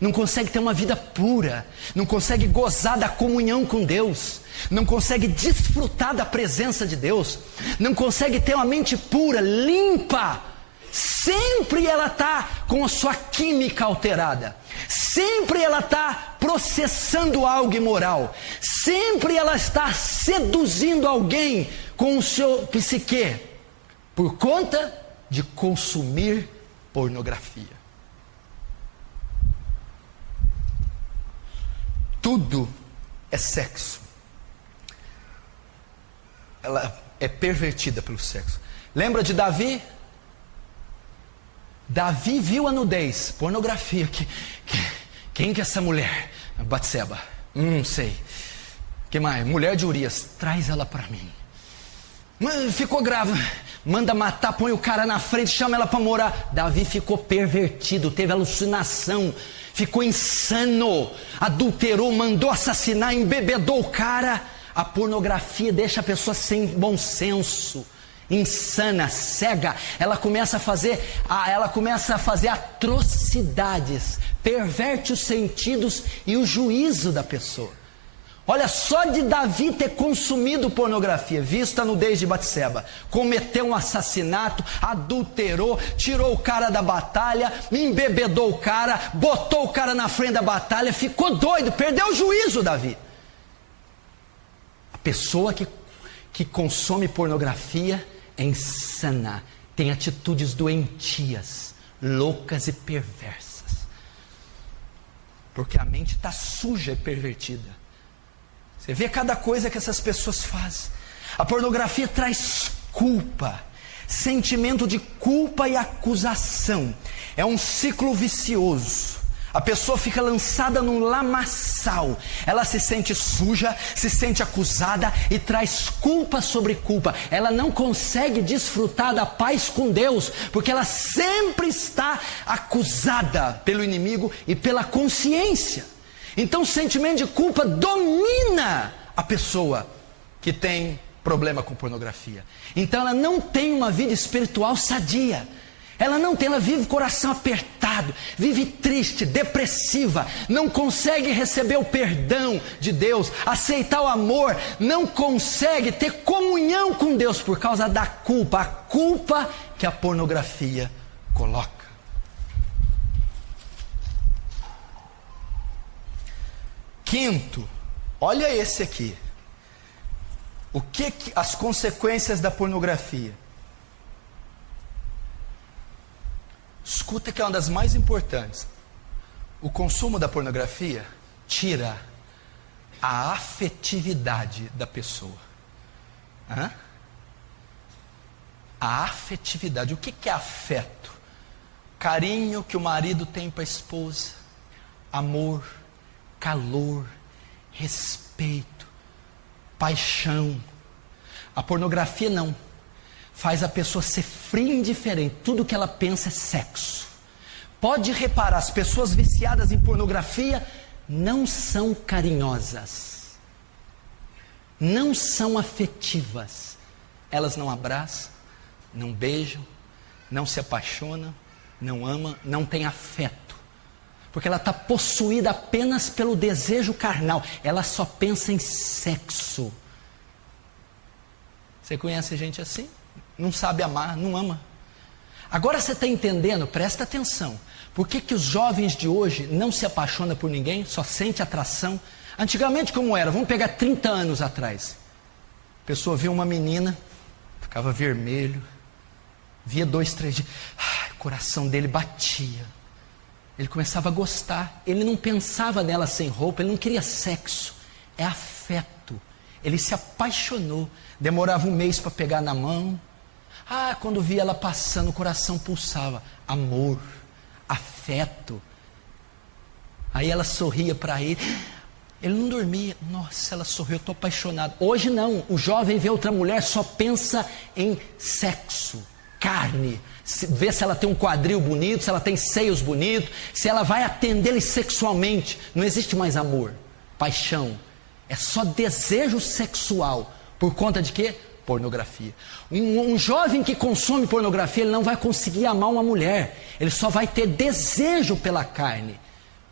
não consegue ter uma vida pura, não consegue gozar da comunhão com Deus, não consegue desfrutar da presença de Deus, não consegue ter uma mente pura, limpa. Sempre ela está com a sua química alterada, sempre ela está processando algo imoral, sempre ela está seduzindo alguém com o seu psique, por conta de consumir pornografia. Tudo é sexo. Ela é pervertida pelo sexo. Lembra de Davi? Davi viu a nudez, pornografia. Quem que é essa mulher? Batseba. Sei. Que mais? Mulher de Urias. Traz ela para mim. Ficou grávida. Manda matar, põe o cara na frente, chama ela para morar. Davi ficou pervertido, teve alucinação, ficou insano, adulterou, mandou assassinar, embebedou o cara. A pornografia deixa a pessoa sem bom senso, insana, cega. Ela começa a fazer atrocidades, perverte os sentidos e o juízo da pessoa. Olha, só de Davi ter consumido pornografia, visto a nudez de Batseba, cometeu um assassinato, adulterou, tirou o cara da batalha, embebedou o cara, botou o cara na frente da batalha, ficou doido, perdeu o juízo, Davi. A pessoa que consome pornografia é insana, tem atitudes doentias, loucas e perversas, porque a mente está suja e pervertida. Você vê cada coisa que essas pessoas fazem. A pornografia traz culpa, sentimento de culpa e acusação. É um ciclo vicioso. A pessoa fica lançada num lamaçal. Ela se sente suja, se sente acusada e traz culpa sobre culpa. Ela não consegue desfrutar da paz com Deus, porque ela sempre está acusada pelo inimigo e pela consciência. Então o sentimento de culpa domina a pessoa que tem problema com pornografia. Então ela não tem uma vida espiritual sadia. Ela vive o coração apertado, vive triste, depressiva, não consegue receber o perdão de Deus, aceitar o amor, não consegue ter comunhão com Deus por causa da culpa, a culpa que a pornografia coloca. Quinto, olha esse aqui. O que as consequências da pornografia? Escuta que é uma das mais importantes. O consumo da pornografia tira a afetividade da pessoa. A afetividade. O que é afeto? Carinho que o marido tem para a esposa, amor, calor, respeito, paixão. A pornografia não. Faz a pessoa ser fria e indiferente. Tudo que ela pensa é sexo. Pode reparar, as pessoas viciadas em pornografia não são carinhosas, não são afetivas. Elas não abraçam, não beijam, não se apaixonam, não amam, não têm afeto. Porque ela está possuída apenas pelo desejo carnal. Ela só pensa em sexo. Você conhece gente assim? Não sabe amar, não ama. Agora você está entendendo? Presta atenção. Por que os jovens de hoje não se apaixonam por ninguém? Só sente atração? Antigamente como era? Vamos pegar 30 anos atrás. A pessoa via uma menina, ficava vermelho. Via 2, 3 dias. O coração dele batia. Ele começava a gostar. Ele não pensava nela sem roupa, ele não queria sexo. É afeto. Ele se apaixonou. Demorava um mês para pegar na mão. Quando via ela passando, o coração pulsava. Amor, afeto. Aí ela sorria para ele. Ele não dormia. Nossa, ela sorriu, eu estou apaixonado. Hoje não. O jovem vê outra mulher, só pensa em sexo, carne. Vê se ela tem um quadril bonito, se ela tem seios bonitos, se ela vai atendê-lo sexualmente. Não existe mais amor, paixão. É só desejo sexual. Por conta de quê? Pornografia. Um jovem que consome pornografia, ele não vai conseguir amar uma mulher. Ele só vai ter desejo pela carne,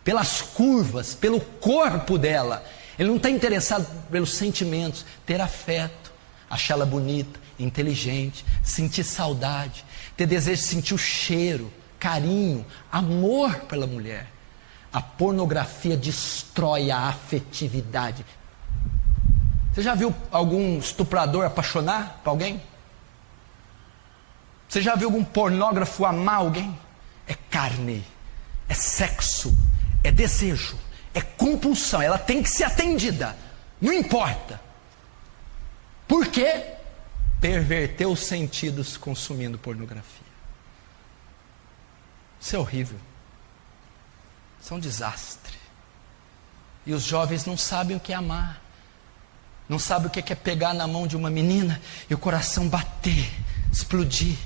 pelas curvas, pelo corpo dela. Ele não está interessado pelos sentimentos, ter afeto, achá-la bonita, inteligente, sentir saudade, ter desejo de sentir o cheiro, carinho, amor pela mulher. A pornografia destrói a afetividade. Você já viu algum estuprador apaixonar por alguém? Você já viu algum pornógrafo amar alguém? É carne, é sexo, é desejo, é compulsão. Ela tem que ser atendida, não importa. Por quê? Perverteu os sentidos consumindo pornografia. Isso é horrível. Isso é um desastre. E os jovens não sabem o que é amar. Não sabem o que é pegar na mão de uma menina e o coração bater, explodir.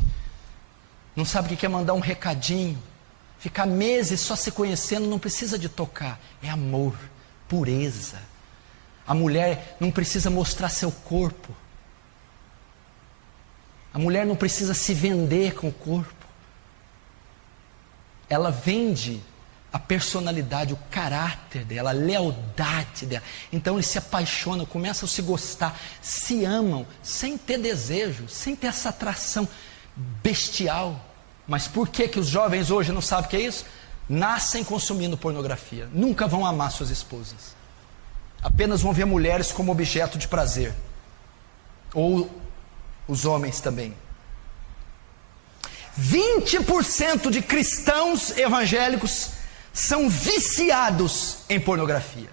Não sabem o que é mandar um recadinho. Ficar meses só se conhecendo, não precisa de tocar. É amor, pureza. A mulher não precisa mostrar seu corpo. A mulher não precisa se vender com o corpo. Ela vende a personalidade, o caráter dela, a lealdade dela. Então eles se apaixonam, começam a se gostar, se amam, sem ter desejo, sem ter essa atração bestial. Mas por que os jovens hoje não sabem o que é isso? Nascem consumindo pornografia, nunca vão amar suas esposas. Apenas vão ver mulheres como objeto de prazer. Ou os homens também. 20% de cristãos evangélicos são viciados em pornografia.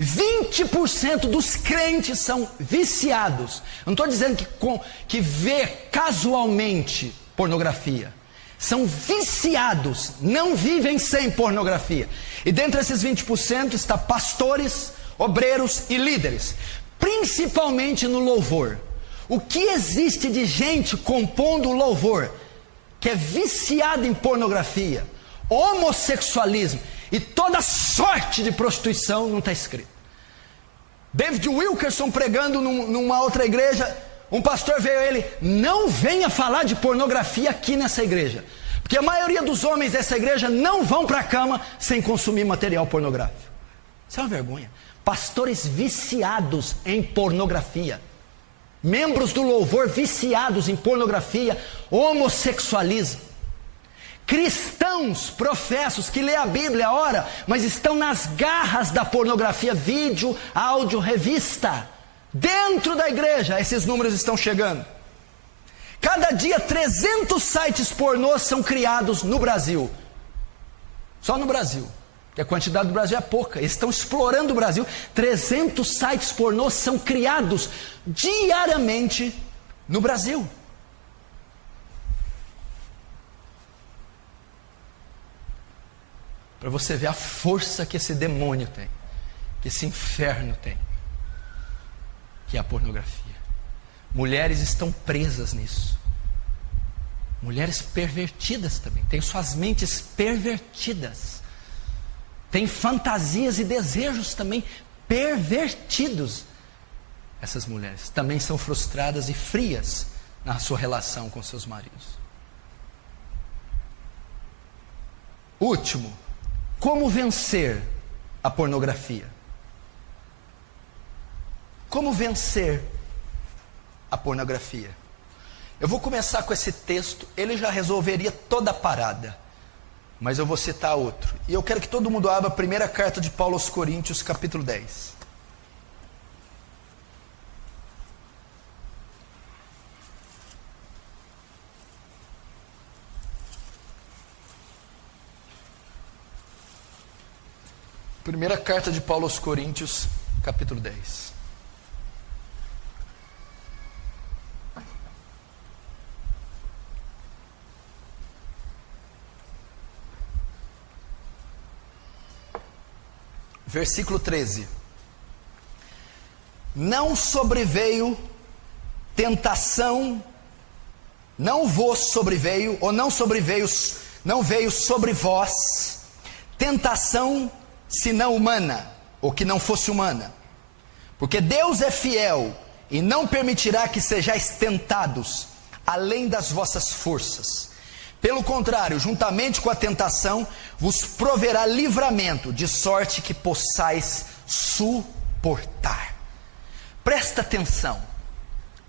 20% dos crentes são viciados. Eu não estou dizendo que vê casualmente pornografia. São viciados, não vivem sem pornografia. E dentre esses 20% está pastores, obreiros e líderes. Principalmente no louvor. O que existe de gente compondo louvor que é viciada em pornografia, homossexualismo e toda sorte de prostituição, não está escrito. David Wilkerson pregando numa outra igreja, um pastor veio a ele: não venha falar de pornografia aqui nessa igreja, porque a maioria dos homens dessa igreja não vão para a cama sem consumir material pornográfico. Isso é uma vergonha. Pastores viciados em pornografia, membros do louvor viciados em pornografia, homossexualismo. Cristãos professos que lê a Bíblia, ora, mas estão nas garras da pornografia, vídeo, áudio, revista. Dentro da igreja, esses números estão chegando. Cada dia 300 sites pornôs são criados no Brasil. Só no Brasil. Porque a quantidade do Brasil é pouca. Eles estão explorando o Brasil. 300 sites pornôs são criados diariamente no Brasil. Para você ver a força que esse demônio tem, que esse inferno tem, que é a pornografia. Mulheres estão presas nisso. Mulheres pervertidas também, têm suas mentes pervertidas. Tem fantasias e desejos também pervertidos. Essas mulheres também são frustradas e frias na sua relação com seus maridos. Último, como vencer a pornografia? Como vencer a pornografia? Eu vou começar com esse texto, ele já resolveria toda a parada. Mas eu vou citar outro. E eu quero que todo mundo abra a primeira carta de Paulo aos Coríntios, capítulo 10. Primeira carta de Paulo aos Coríntios, capítulo 10. versículo 13. Não sobreveio tentação, não vos sobreveio, ou não veio sobre vós tentação senão humana, ou que não fosse humana. Porque Deus é fiel e não permitirá que sejais tentados além das vossas forças. Pelo contrário, juntamente com a tentação, vos proverá livramento, de sorte que possais suportar. Presta atenção.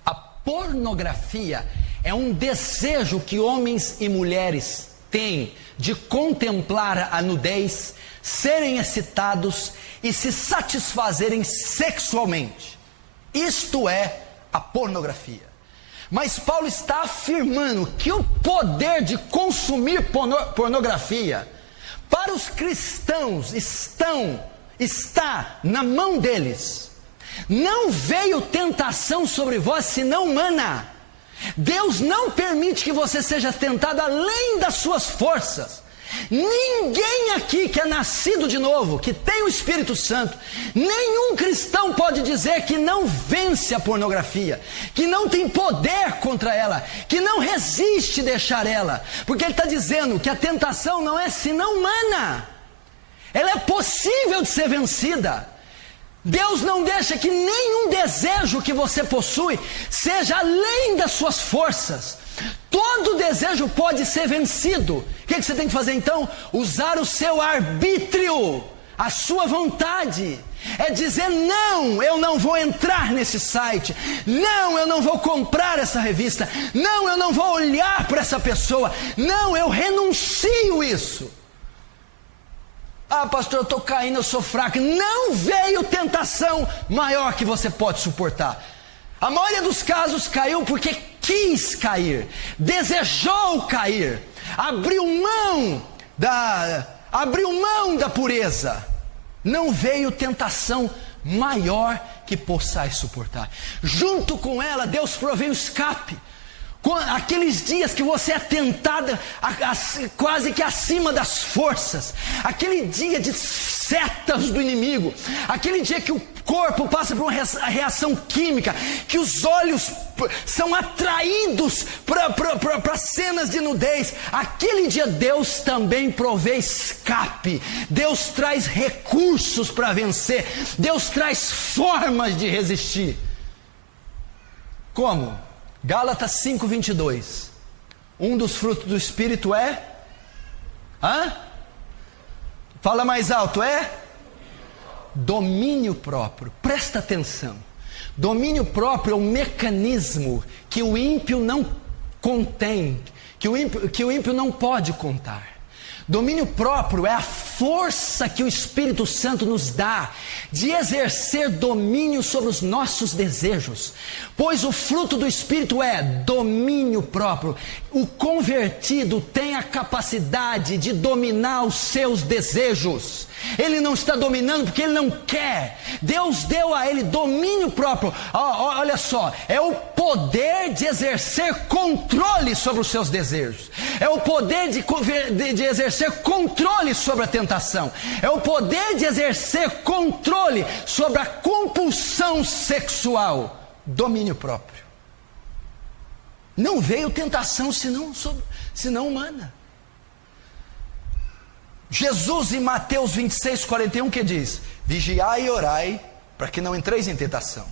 A pornografia é um desejo que homens e mulheres têm de contemplar a nudez, serem excitados e se satisfazerem sexualmente. Isto é a pornografia. Mas Paulo está afirmando que o poder de consumir pornografia para os cristãos está na mão deles. Não veio tentação sobre vós senão humana. Deus não permite que você seja tentado além das suas forças. Ninguém aqui que é nascido de novo, que tem o Espírito Santo, nenhum cristão pode dizer que não vence a pornografia, que não tem poder contra ela, que não resiste deixar ela, porque ele está dizendo que a tentação não é senão humana, ela é possível de ser vencida. Deus não deixa que nenhum desejo que você possui seja além das suas forças. Todo desejo pode ser vencido. O que você tem que fazer então? Usar o seu arbítrio, a sua vontade. É dizer: não, eu não vou entrar nesse site. Não, eu não vou comprar essa revista. Não, eu não vou olhar para essa pessoa. Não, eu renuncio isso. Ah, pastor, eu estou caindo, eu sou fraco. Não veio tentação maior que você pode suportar. A maioria dos casos caiu porque quis cair, desejou cair, abriu mão da pureza. Não veio tentação maior que possais suportar. Junto com ela, Deus provê o escape. Aqueles dias que você é tentada quase que acima das forças, aquele dia de setas do inimigo, aquele dia que o corpo passa por uma reação química, que os olhos são atraídos para cenas de nudez, aquele dia Deus também provê escape, Deus traz recursos para vencer, Deus traz formas de resistir. Como? Gálatas 5:22. Um dos frutos do Espírito é? Fala mais alto, é? Domínio próprio. Presta atenção. Domínio próprio é um mecanismo que o ímpio não contém, que o ímpio não pode contar. Domínio próprio é a força que o Espírito Santo nos dá de exercer domínio sobre os nossos desejos, pois o fruto do Espírito é domínio próprio. O convertido tem a capacidade de dominar os seus desejos. Ele não está dominando porque ele não quer. Deus deu a ele domínio próprio. Olha só, é o poder de exercer controle sobre os seus desejos. É o poder de exercer controle sobre a tentação. É o poder de exercer controle sobre a compulsão sexual. Domínio próprio. Não veio tentação senão humana. Jesus em Mateus 26:41 que diz: vigiai e orai para que não entreis em tentação.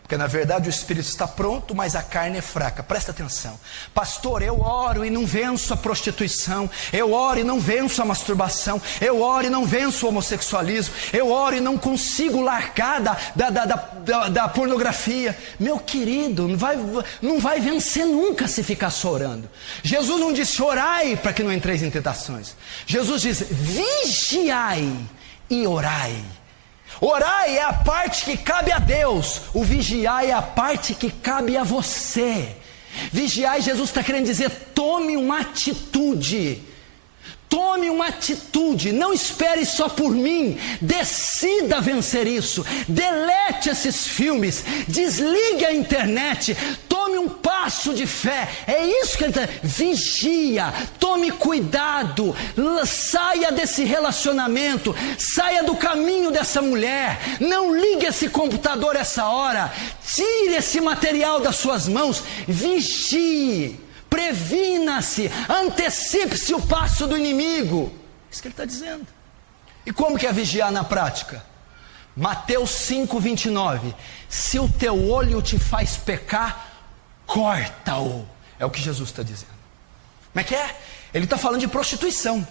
Porque na verdade o espírito está pronto, mas a carne é fraca. Presta atenção. Pastor, eu oro e não venço a prostituição. Eu oro e não venço a masturbação. Eu oro e não venço o homossexualismo. Eu oro e não consigo largar da pornografia. Meu querido, não vai vencer nunca se ficar só orando. Jesus não disse orai para que não entreis em tentações. Jesus diz vigiai e orai. Orai é a parte que cabe a Deus, o vigiar é a parte que cabe a você. Vigiar, Jesus está querendo dizer, tome uma atitude. Tome uma atitude, não espere só por mim, decida vencer isso, delete esses filmes, desligue a internet, tome um um passo de fé. É isso que ele está. Vigia, tome cuidado, saia desse relacionamento, saia do caminho dessa mulher, não ligue esse computador essa hora, tire esse material das suas mãos, vigie, previna-se, antecipe-se o passo do inimigo. Isso que ele está dizendo. E como que é vigiar na prática? Mateus 5:29, se o teu olho te faz pecar, corta-o. É o que Jesus está dizendo. Como é que é? Ele está falando de prostituição.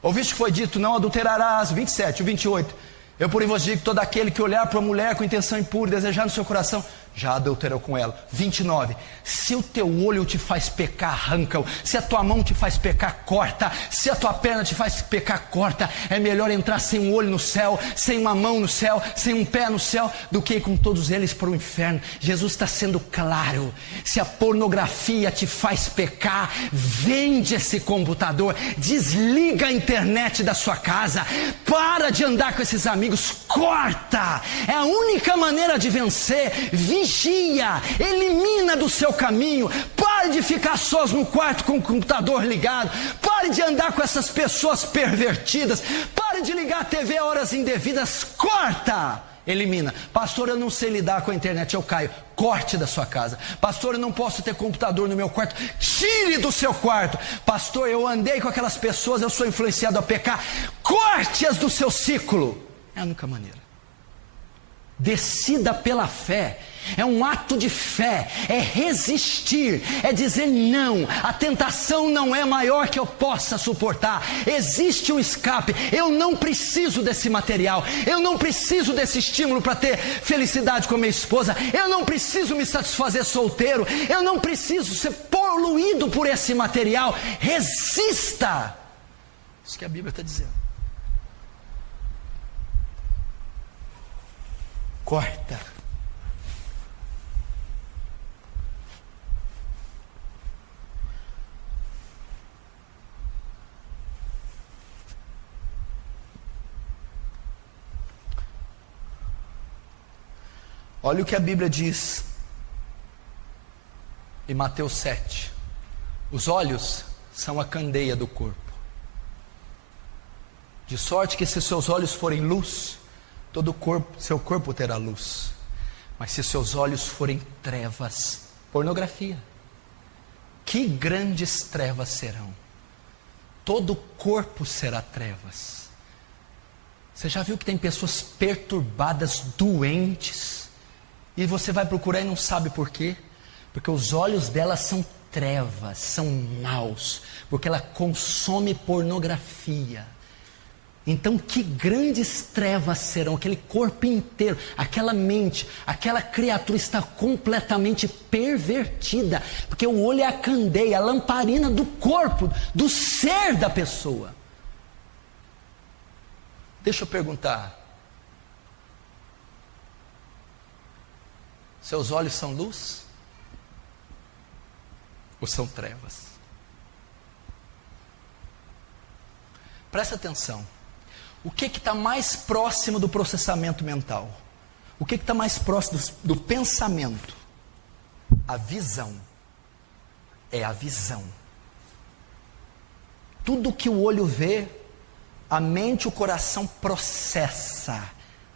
Ouviste que foi dito, não adulterarás, 27, 28. Eu porém vos digo, todo aquele que olhar para uma mulher com intenção impura e desejar no seu coração, já adulterou com ela. 29, se o teu olho te faz pecar, arranca-o. Se a tua mão te faz pecar, corta. Se a tua perna te faz pecar, corta. É melhor entrar sem um olho no céu, sem uma mão no céu, sem um pé no céu, do que ir com todos eles para o inferno. Jesus está sendo claro. Se a pornografia te faz pecar, vende esse computador, desliga a internet da sua casa, para de andar com esses amigos, corta. É a única maneira de vencer. Vigia, elimina do seu caminho, pare de ficar sós no quarto com o computador ligado, pare de andar com essas pessoas pervertidas, pare de ligar a TV a horas indevidas, corta, elimina. Pastor, eu não sei lidar com a internet, eu caio. Corte da sua casa. Pastor, eu não posso ter computador no meu quarto, tire do seu quarto. Pastor, eu andei com aquelas pessoas, eu sou influenciado a pecar, corte-as do seu ciclo. É a única maneira. Decida pela fé, é um ato de fé, é resistir, é dizer não, a tentação não é maior que eu possa suportar, existe um escape, eu não preciso desse material, eu não preciso desse estímulo para ter felicidade com a minha esposa, eu não preciso me satisfazer solteiro, eu não preciso ser poluído por esse material. Resista, isso que a Bíblia está dizendo. Corta. Olha o que a Bíblia diz em Mateus 7. Os olhos são a candeia do corpo. De sorte que se seus olhos forem luz, todo o corpo, seu corpo terá luz. Mas se seus olhos forem trevas, pornografia, que grandes trevas serão. Todo o corpo será trevas. Você já viu que tem pessoas perturbadas, doentes, e você vai procurar e não sabe por quê? Porque os olhos delas são trevas, são maus, porque ela consome pornografia. Então que grandes trevas serão, aquele corpo inteiro, aquela mente, aquela criatura está completamente pervertida, porque o olho é a candeia, a lamparina do corpo, do ser da pessoa. Deixa eu perguntar, seus olhos são luz? Ou são trevas? Presta atenção. O que está mais próximo do processamento mental? O que está mais próximo do pensamento? A visão. É a visão. Tudo que o olho vê, a mente e o coração processa.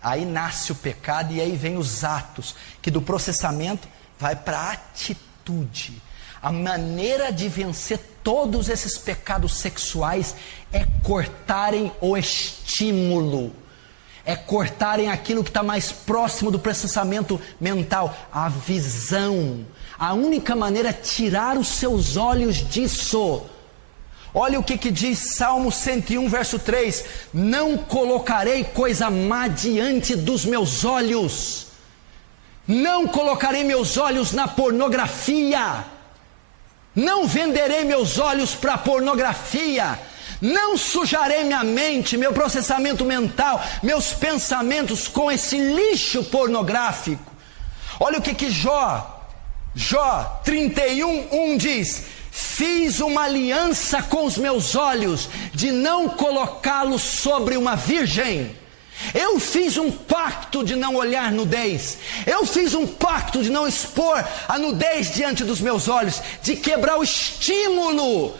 Aí nasce o pecado e aí vem os atos, que do processamento vai para a atitude. A maneira de vencer todos esses pecados sexuais é cortarem o estímulo, é cortarem aquilo que está mais próximo do processamento mental, a visão. A única maneira é tirar os seus olhos disso. Olha o que diz Salmo 101, verso 3: não colocarei coisa má diante dos meus olhos, não colocarei meus olhos na pornografia, não venderei meus olhos para pornografia, não sujarei minha mente, meu processamento mental, meus pensamentos com esse lixo pornográfico. Olha o que Jó 31:1 diz: fiz uma aliança com os meus olhos, de não colocá-los sobre uma virgem. Eu fiz um pacto de não olhar nudez. Eu fiz um pacto de não expor a nudez diante dos meus olhos, de quebrar o estímulo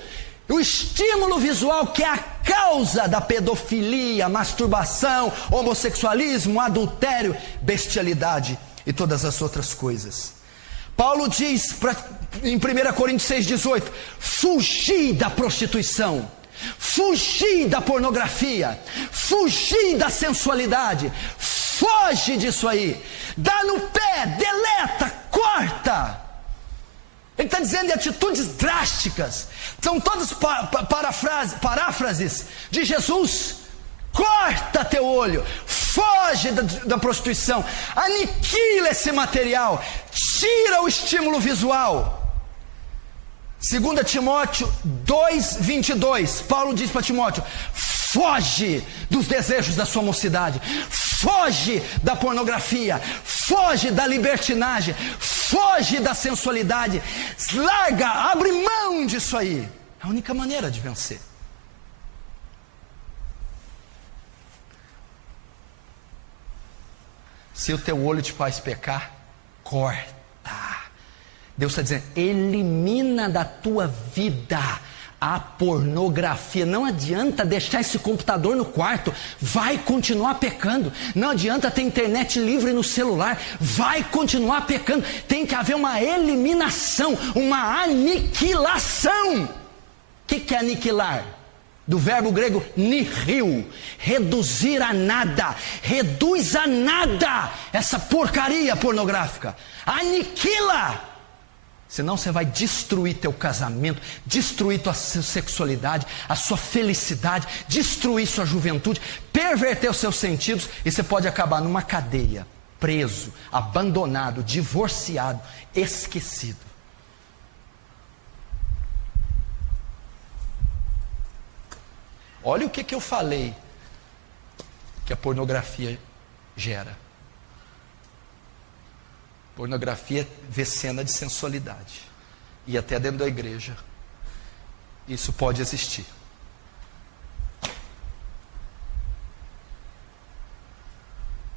visual que é a causa da pedofilia, masturbação, homossexualismo, adultério, bestialidade e todas as outras coisas. Paulo diz em 1 Coríntios 6,18: fugir da prostituição, fugir da pornografia, fugir da sensualidade, foge disso aí, dá no pé, deleta, corta. Ele está dizendo de atitudes drásticas, são todas paráfrases de Jesus. Corta teu olho, foge da prostituição, aniquila esse material, tira o estímulo visual. 2 Timóteo 2,22, Paulo diz para Timóteo: foge dos desejos da sua mocidade, foge da pornografia, foge da libertinagem, foge da sensualidade, larga, abre mão disso aí. É a única maneira de vencer. Se o teu olho te faz pecar, corta. Deus está dizendo: elimina da tua vida a pornografia. Não adianta deixar esse computador no quarto, vai continuar pecando. Não adianta ter internet livre no celular, vai continuar pecando. Tem que haver uma eliminação, uma aniquilação. O que é aniquilar? Do verbo grego nihil, reduzir a nada. Reduz a nada essa porcaria pornográfica, aniquila. Senão você vai destruir teu casamento, destruir tua sexualidade, a sua felicidade, destruir sua juventude, perverter os seus sentidos, e você pode acabar numa cadeia, preso, abandonado, divorciado, esquecido. Olha o que eu falei que a pornografia gera. Pornografia vê cena de sensualidade. E até dentro da igreja isso pode existir.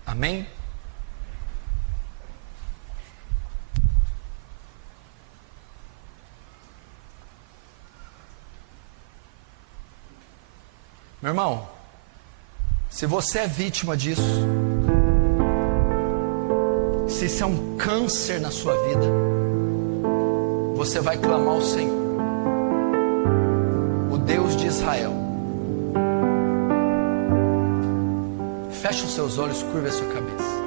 Amém? Meu irmão, se você é vítima disso, se isso é um câncer na sua vida, você vai clamar ao Senhor, o Deus de Israel. Feche os seus olhos, curva a sua cabeça.